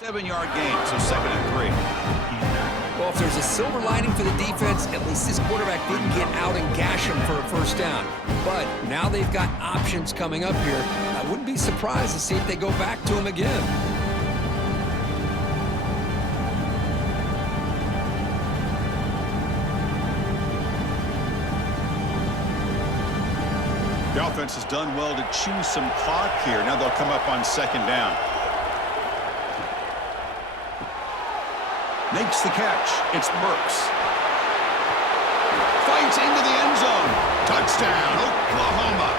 7-yard gain, so 2nd and 3. Well, if there's a silver lining for the defense, at least this quarterback didn't get out and gash him for a first down. But now they've got options coming up here. I wouldn't be surprised to see if they go back to him again. The offense has done well to chew some clock here. Now they'll come up on 2nd down. Makes the catch. It's Burks. Fights into the end zone. Touchdown, Oklahoma.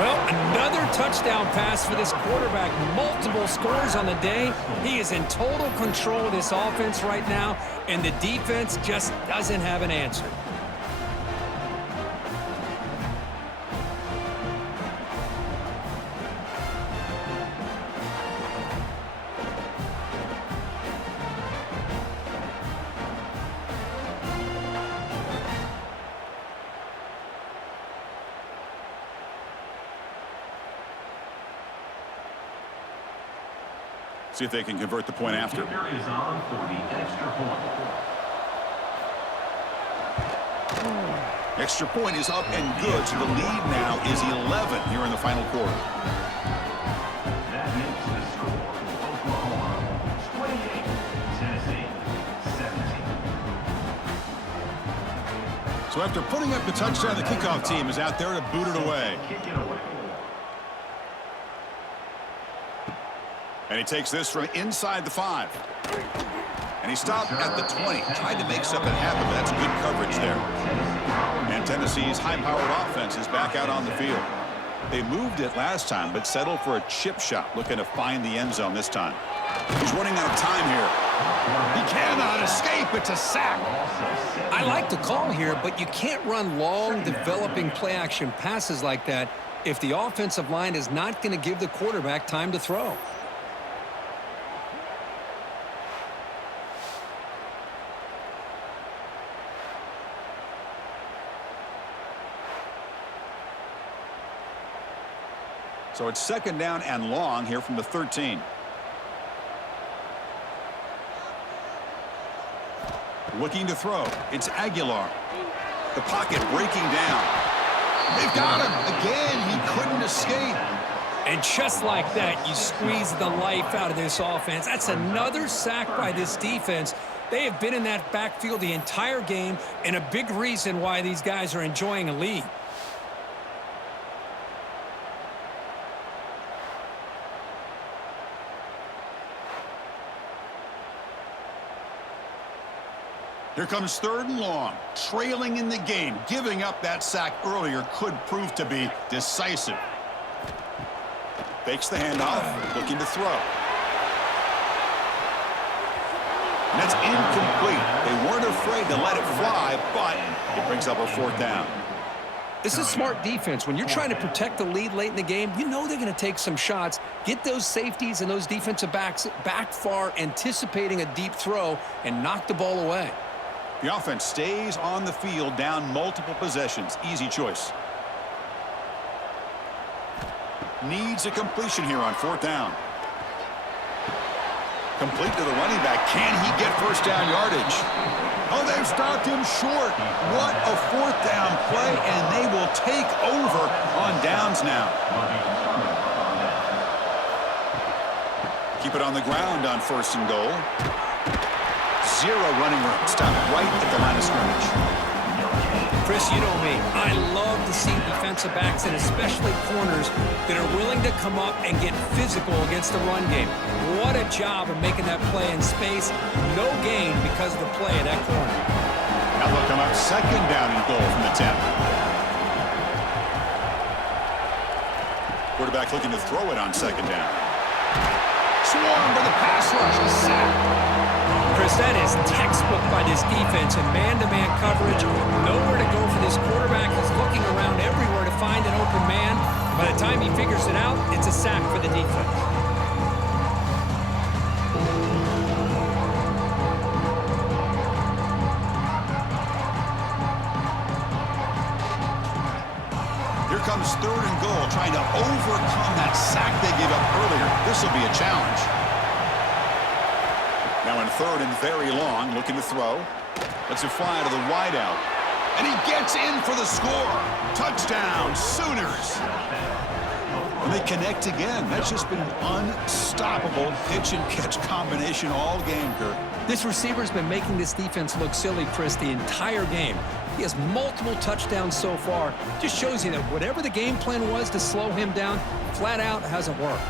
Well, another touchdown pass for this quarterback. Multiple scores on the day. He is in total control of this offense right now, and the defense just doesn't have an answer. See if they can convert the point after. Kicker is on for the extra point. Extra point is up and good, so the lead now is 11 here in the final quarter. That makes the score Oklahoma 28, Tennessee 17. So after putting up the touchdown, the kickoff team is out there to boot it away. Kick it away. And he takes this from inside the 5. And he stopped at the 20. Tried to make something happen, but that's good coverage there. And Tennessee's high-powered offense is back out on the field. They moved it last time, but settled for a chip shot, looking to find the end zone this time. He's running out of time here. He cannot escape. It's a sack. I like the call here, but you can't run long, developing play-action passes like that if the offensive line is not going to give the quarterback time to throw. So it's 2nd down and long here from the 13. Looking to throw. It's Aguilar. The pocket breaking down. They've got him. Again, he couldn't escape. And just like that, you squeeze the life out of this offense. That's another sack by this defense. They have been in that backfield the entire game, and a big reason why these guys are enjoying a lead. Here comes 3rd and long. Trailing in the game. Giving up that sack earlier could prove to be decisive. Fakes the handoff. Looking to throw. And that's incomplete. They weren't afraid to let it fly, but it brings up a 4th down. This is smart defense. When you're trying to protect the lead late in the game, you know they're going to take some shots, get those safeties and those defensive backs back far, anticipating a deep throw, and knock the ball away. The offense stays on the field, down multiple possessions. Easy choice. Needs a completion here on 4th down. Complete to the running back. Can he get first down yardage? Oh, they've stopped him short. What a 4th down play, and they will take over on downs now. Keep it on the ground on 1st and goal. 0 running room. Stop right at the line of scrimmage. Chris, you know me. I love to see defensive backs and especially corners that are willing to come up and get physical against the run game. What a job of making that play in space. No gain because of the play of that corner. Now they'll come up 2nd down and goal from the 10. Quarterback looking to throw it on 2nd down. Swarm for the pass rush. A sack. Chris, that is textbook by this defense and man-to-man coverage. Nowhere to go for this quarterback. He's looking around everywhere to find an open man. By the time he figures it out, it's a sack for the defense. Here comes 3rd and goal, trying to overcome that sack they gave up earlier. This will be a challenge. Now in third and very long, looking to throw. Lets it fly to the wideout. And he gets in for the score. Touchdown, Sooners. And they connect again. That's just been an unstoppable pitch-and-catch combination all game, Kirk. This receiver's been making this defense look silly, Chris, the entire game. He has multiple touchdowns so far. Just shows you that whatever the game plan was to slow him down, flat out hasn't worked.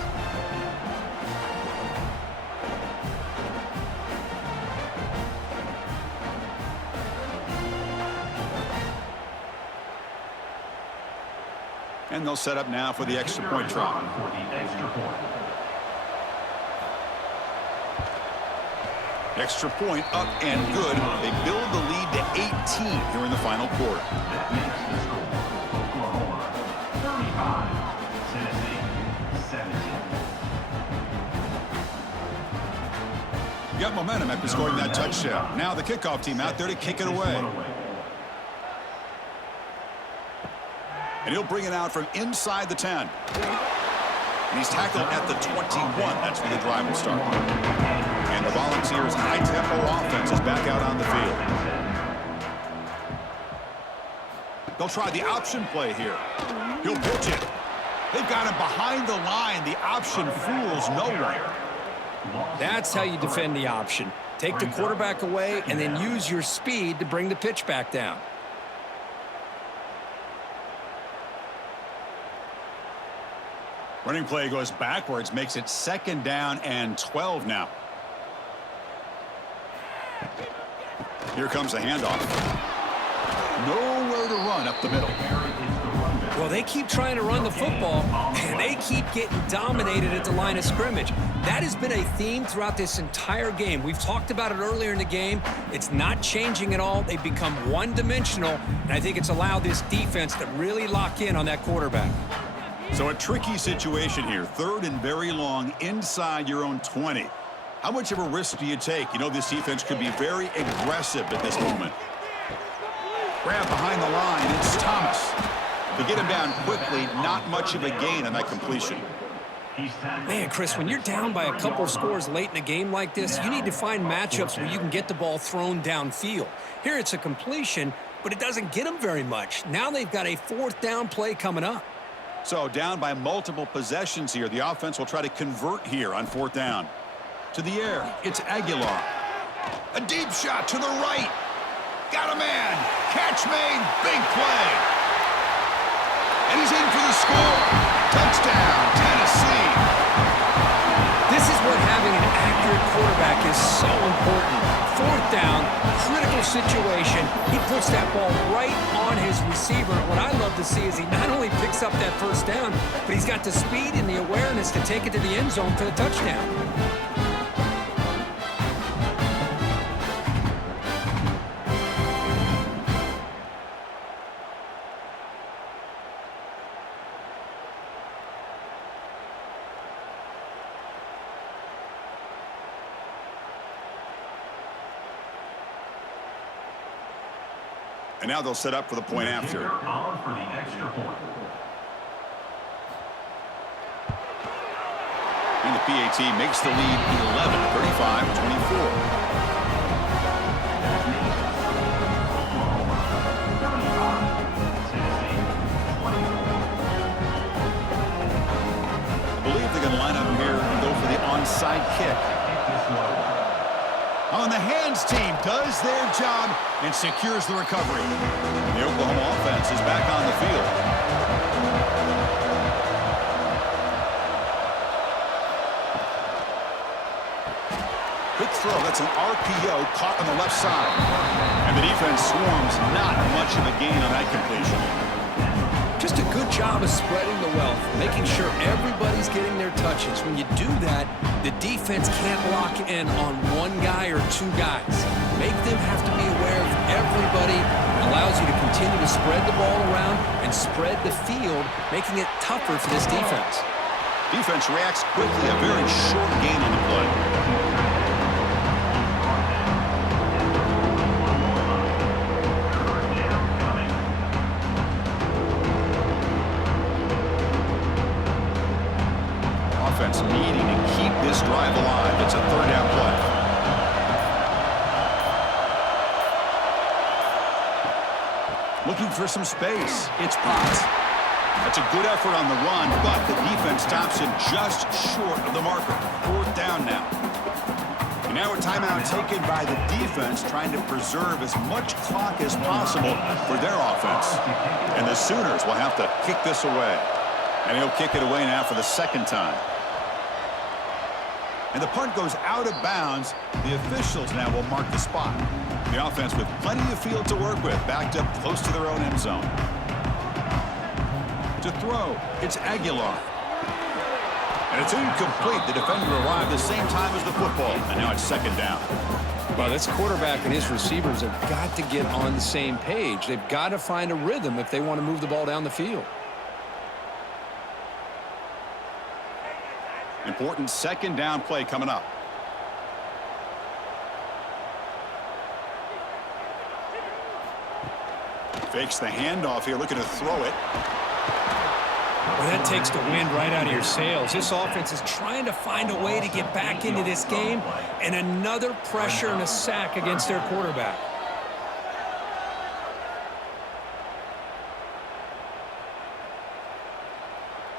And they'll set up now for the extra point try. Extra point up and good. They build the lead to 18 here in the final quarter. That makes the score Oklahoma 35, Tennessee 17. Got momentum after scoring that touchdown. Now the kickoff team out there to kick it away. And he'll bring it out from inside the 10. And he's tackled at the 21. That's where the drive will start. And the Volunteers' high-tempo offense is back out on the field. They'll try the option play here. He'll pitch it. They've got him behind the line. The option fools no one. That's how you defend the option. Take the quarterback away and then use your speed to bring the pitch back down. Running play goes backwards, makes it 2nd down and 12 now. Here comes the handoff. Nowhere to run up the middle. Well, they keep trying to run the football, and they keep getting dominated at the line of scrimmage. That has been a theme throughout this entire game. We've talked about it earlier in the game. It's not changing at all. They've become one-dimensional, and I think it's allowed this defense to really lock in on that quarterback. So a tricky situation here. 3rd and very long inside your own 20. How much of a risk do you take? You know this defense could be very aggressive at this moment. Grab behind the line. It's Thomas. To get him down quickly, not much of a gain on that completion. Man, Chris, when you're down by a couple of scores late in a game like this, you need to find matchups where you can get the ball thrown downfield. Here it's a completion, but it doesn't get them very much. Now they've got a 4th down play coming up. So down by multiple possessions here. The offense will try to convert here on 4th down. To the air, it's Aguilar. A deep shot to the right. Got a man. Catch made. Big play. And he's in for the score. Touchdown, Tennessee. This is what having an accurate quarterback is so important. 4th down, critical situation. He puts that ball right on his receiver. What I love to see is he not only picks up that 1st down, but he's got the speed and the awareness to take it to the end zone for the touchdown. And now they'll set up for the point after. On for the extra point. And the PAT makes the lead 11, 35-24. I believe they're going to line up here and go for the onside kick. On the hands team does their job and secures the recovery. The Oklahoma offense is back on the field. Quick throw, that's an RPO caught on the left side. And the defense swarms, not much of a gain on that completion. Just a good job of spreading the wealth, making sure everybody's getting their touches. When you do that, the defense can't lock in on one guy or 2 guys. Make them have to be aware of everybody. It allows you to continue to spread the ball around and spread the field, making it tougher for this defense. Defense reacts quickly, a very short gain on the play. Offense needing to keep this drive alive. It's a 3rd down play. looking for some space. It's Potts. That's a good effort on the run, but the defense stops him just short of the marker. 4th down now. And now a timeout taken by the defense, trying to preserve as much clock as possible for their offense. And the Sooners will have to kick this away. And he'll kick it away now for the 2nd time. And the punt goes out of bounds. The officials now will mark the spot. The offense with plenty of field to work with, backed up close to their own end zone. To throw, it's Aguilar. And it's incomplete. The defender arrived the same time as the football, and now it's 2nd down. Well, this quarterback and his receivers have got to get on the same page. They've got to find a rhythm if they want to move the ball down the field. Important 2nd down play coming up. Fakes the handoff here, looking to throw it. Well, that takes the wind right out of your sails. This offense is trying to find a way to get back into this game, and another pressure and a sack against their quarterback.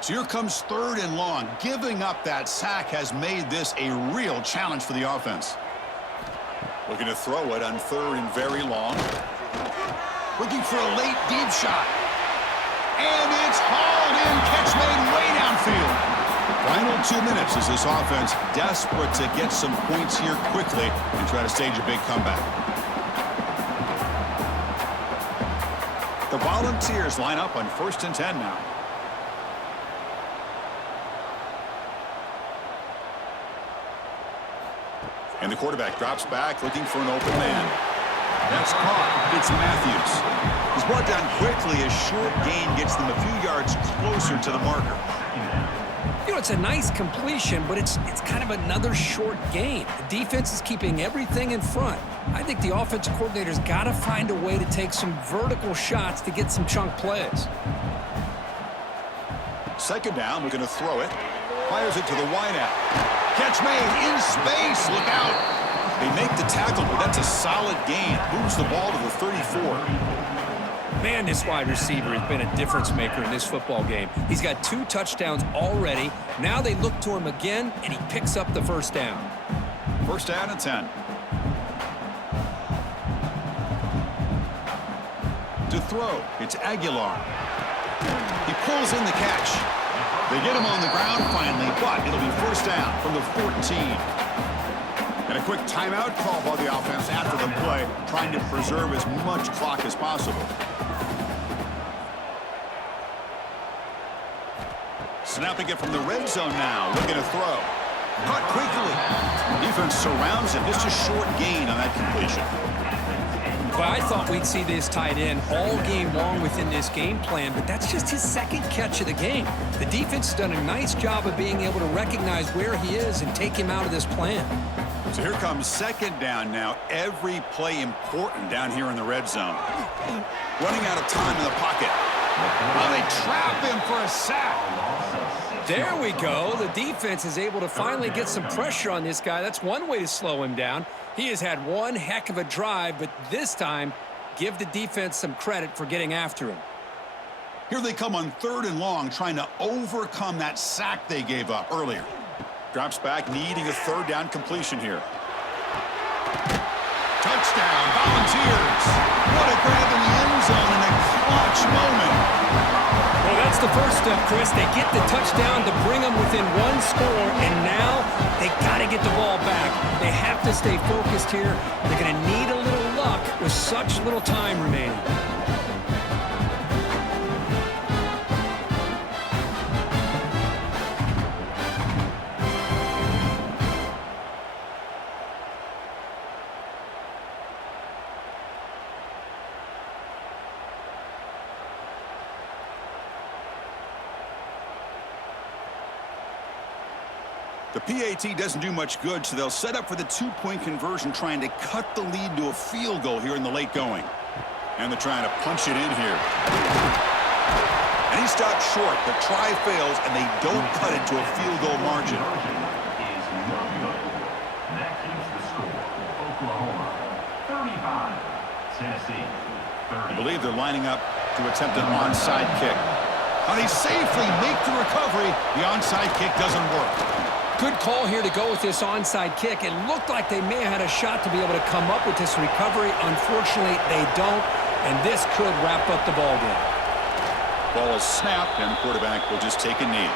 So here comes 3rd and long. Giving up that sack has made this a real challenge for the offense. Looking to throw it on 3rd and very long. Looking for a late deep shot. And it's hauled in. Catch made way downfield. Final 2 minutes as this offense desperate to get some points here quickly and try to stage a big comeback. The Volunteers line up on 1st and 10 now. And the quarterback drops back, looking for an open man. That's caught. It's Matthews. He's brought down quickly. A short gain gets them a few yards closer to the marker. You know, it's a nice completion, but it's kind of another short gain. The defense is keeping everything in front. I think the offensive coordinator's got to find a way to take some vertical shots to get some chunk plays. 2nd down, we're going to throw it. Fires it to the wideout. Catch made in space. Look out. They make the tackle, but that's a solid gain. Moves the ball to the 34. Man, this wide receiver has been a difference maker in this football game. He's got 2 touchdowns already. Now they look to him again, and he picks up the 1st down. 1st down and 10. To throw, it's Aguilar. He pulls in the catch. They get him on the ground finally, but it'll be 1st down from the 14. And a quick timeout call by the offense after the play, trying to preserve as much clock as possible. Snapping it from the red zone now, looking to throw. Caught quickly. Defense surrounds him. Just a short gain on that completion. Well, I thought we'd see this tight end all game long within this game plan, but that's just his 2nd catch of the game. The defense has done a nice job of being able to recognize where he is and take him out of this plan. So here comes 2nd down now. Every play important down here in the red zone. Running out of time in the pocket. Oh, they trap him for a sack. There we go. The defense is able to finally get some pressure on this guy. That's one way to slow him down. He has had one heck of a drive, but this time, give the defense some credit for getting after him. Here they come on 3rd and long, trying to overcome that sack they gave up earlier. Drops back, needing a 3rd down completion here. Touchdown, Volunteers. What a grab in the end zone in a clutch moment. Well, that's the first step, Chris. They get the touchdown to bring them within 1 score, and now they got to get the ball back. They have to stay focused here. They're going to need a little luck with such little time remaining. The PAT doesn't do much good, so they'll set up for the 2-point conversion, trying to cut the lead to a field goal here in the late going. And they're trying to punch it in here. And he stopped short. The try fails, and they don't cut it to a field goal margin. Is no good. That keeps the score. Oklahoma 35, Tennessee 30. I believe they're lining up to attempt an onside kick. Now they safely make the recovery. The onside kick doesn't work. Good call here to go with this onside kick. It looked like they may have had a shot to be able to come up with this recovery. Unfortunately, they don't, and this could wrap up the ball game. Ball is snapped, and the quarterback will just take a knee.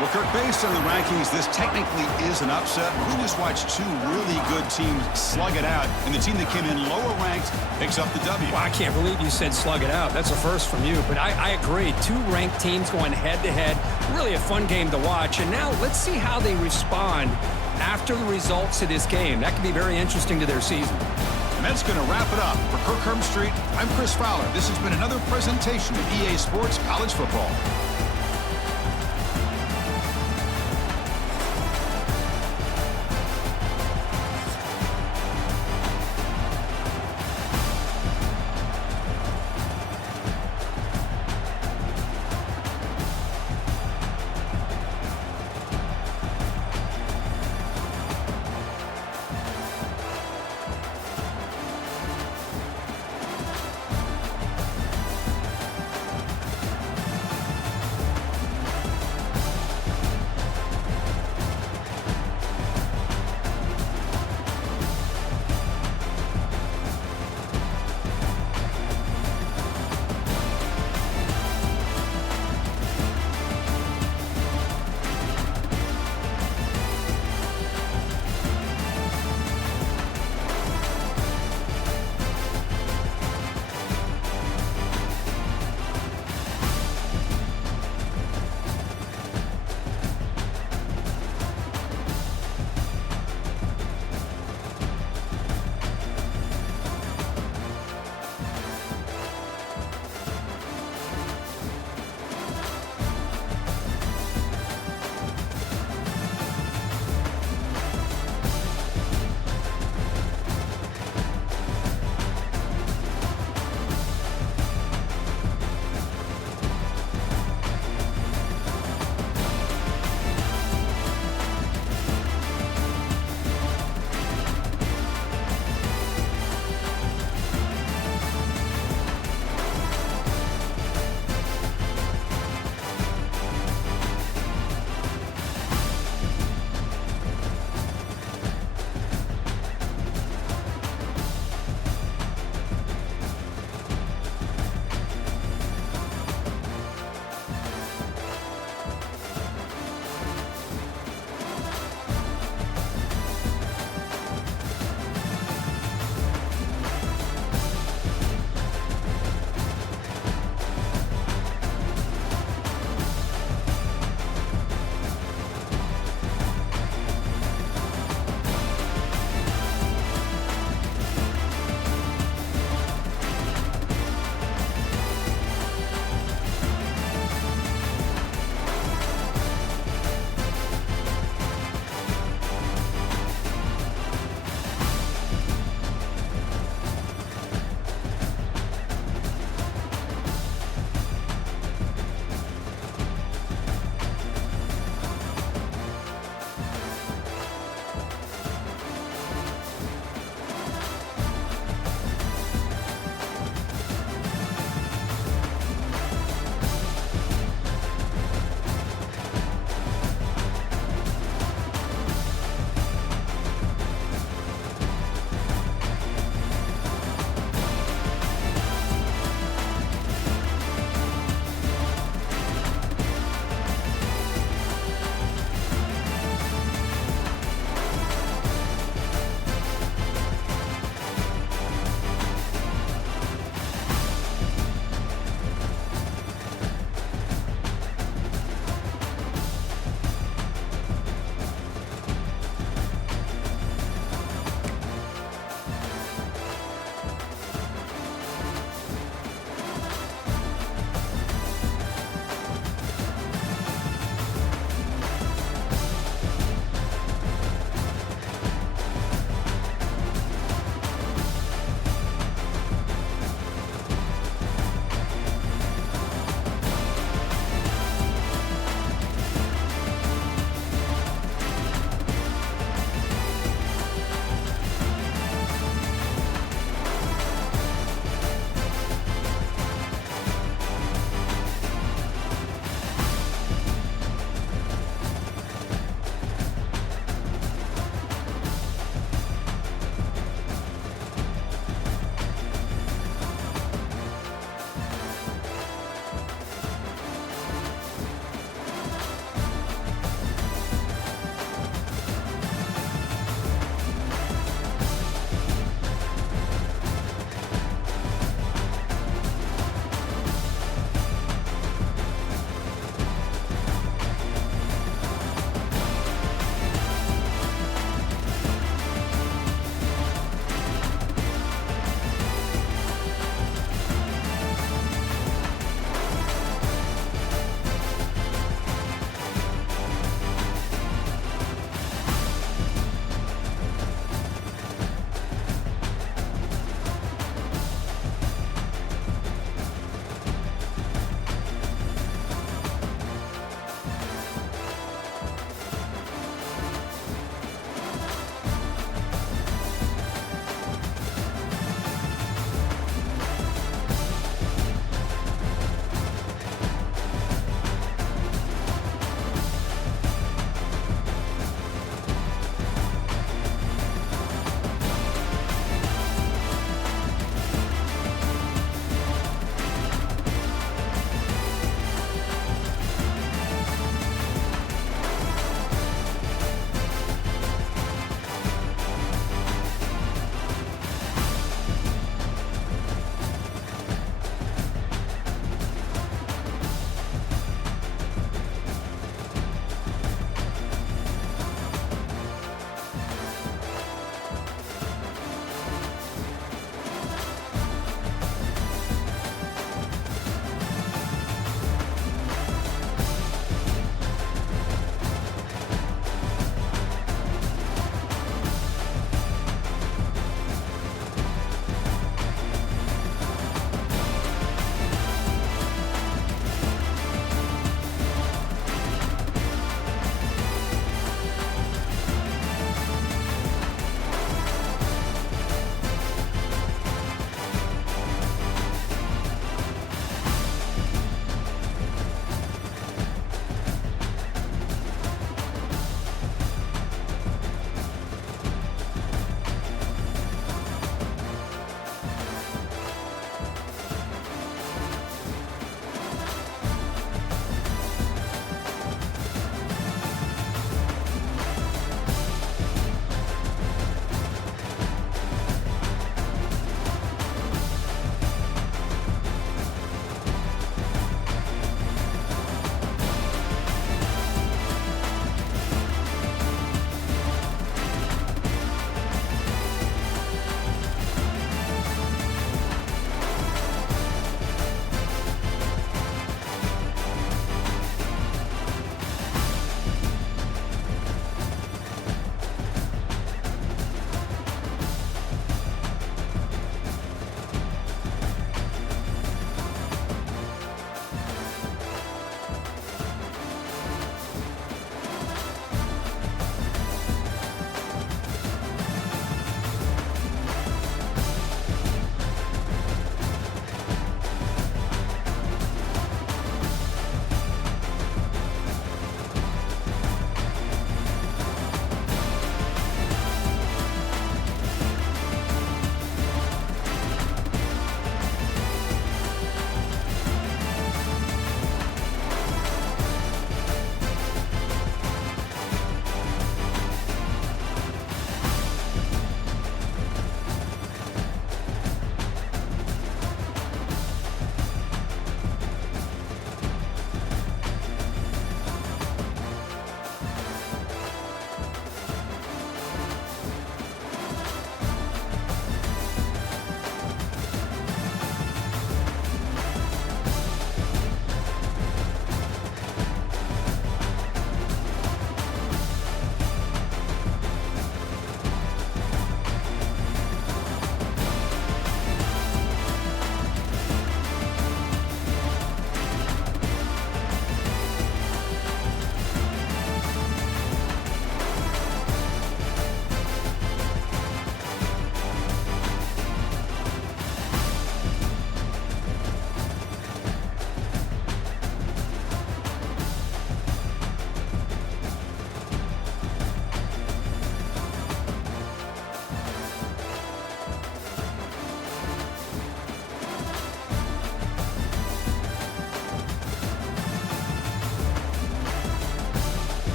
Well, Kirk, based on the rankings, this technically is an upset. We just watched two really good teams slug it out, and the team that came in lower ranked picks up the W. Well, I can't believe you said slug it out. That's a first from you, but I agree. Two ranked teams going head-to-head. Really a fun game to watch, and now let's see how they respond after the results of this game. That could be very interesting to their season. And that's going to wrap it up. For Kirk Herbstreit, I'm Chris Fowler. This has been another presentation of EA Sports College Football.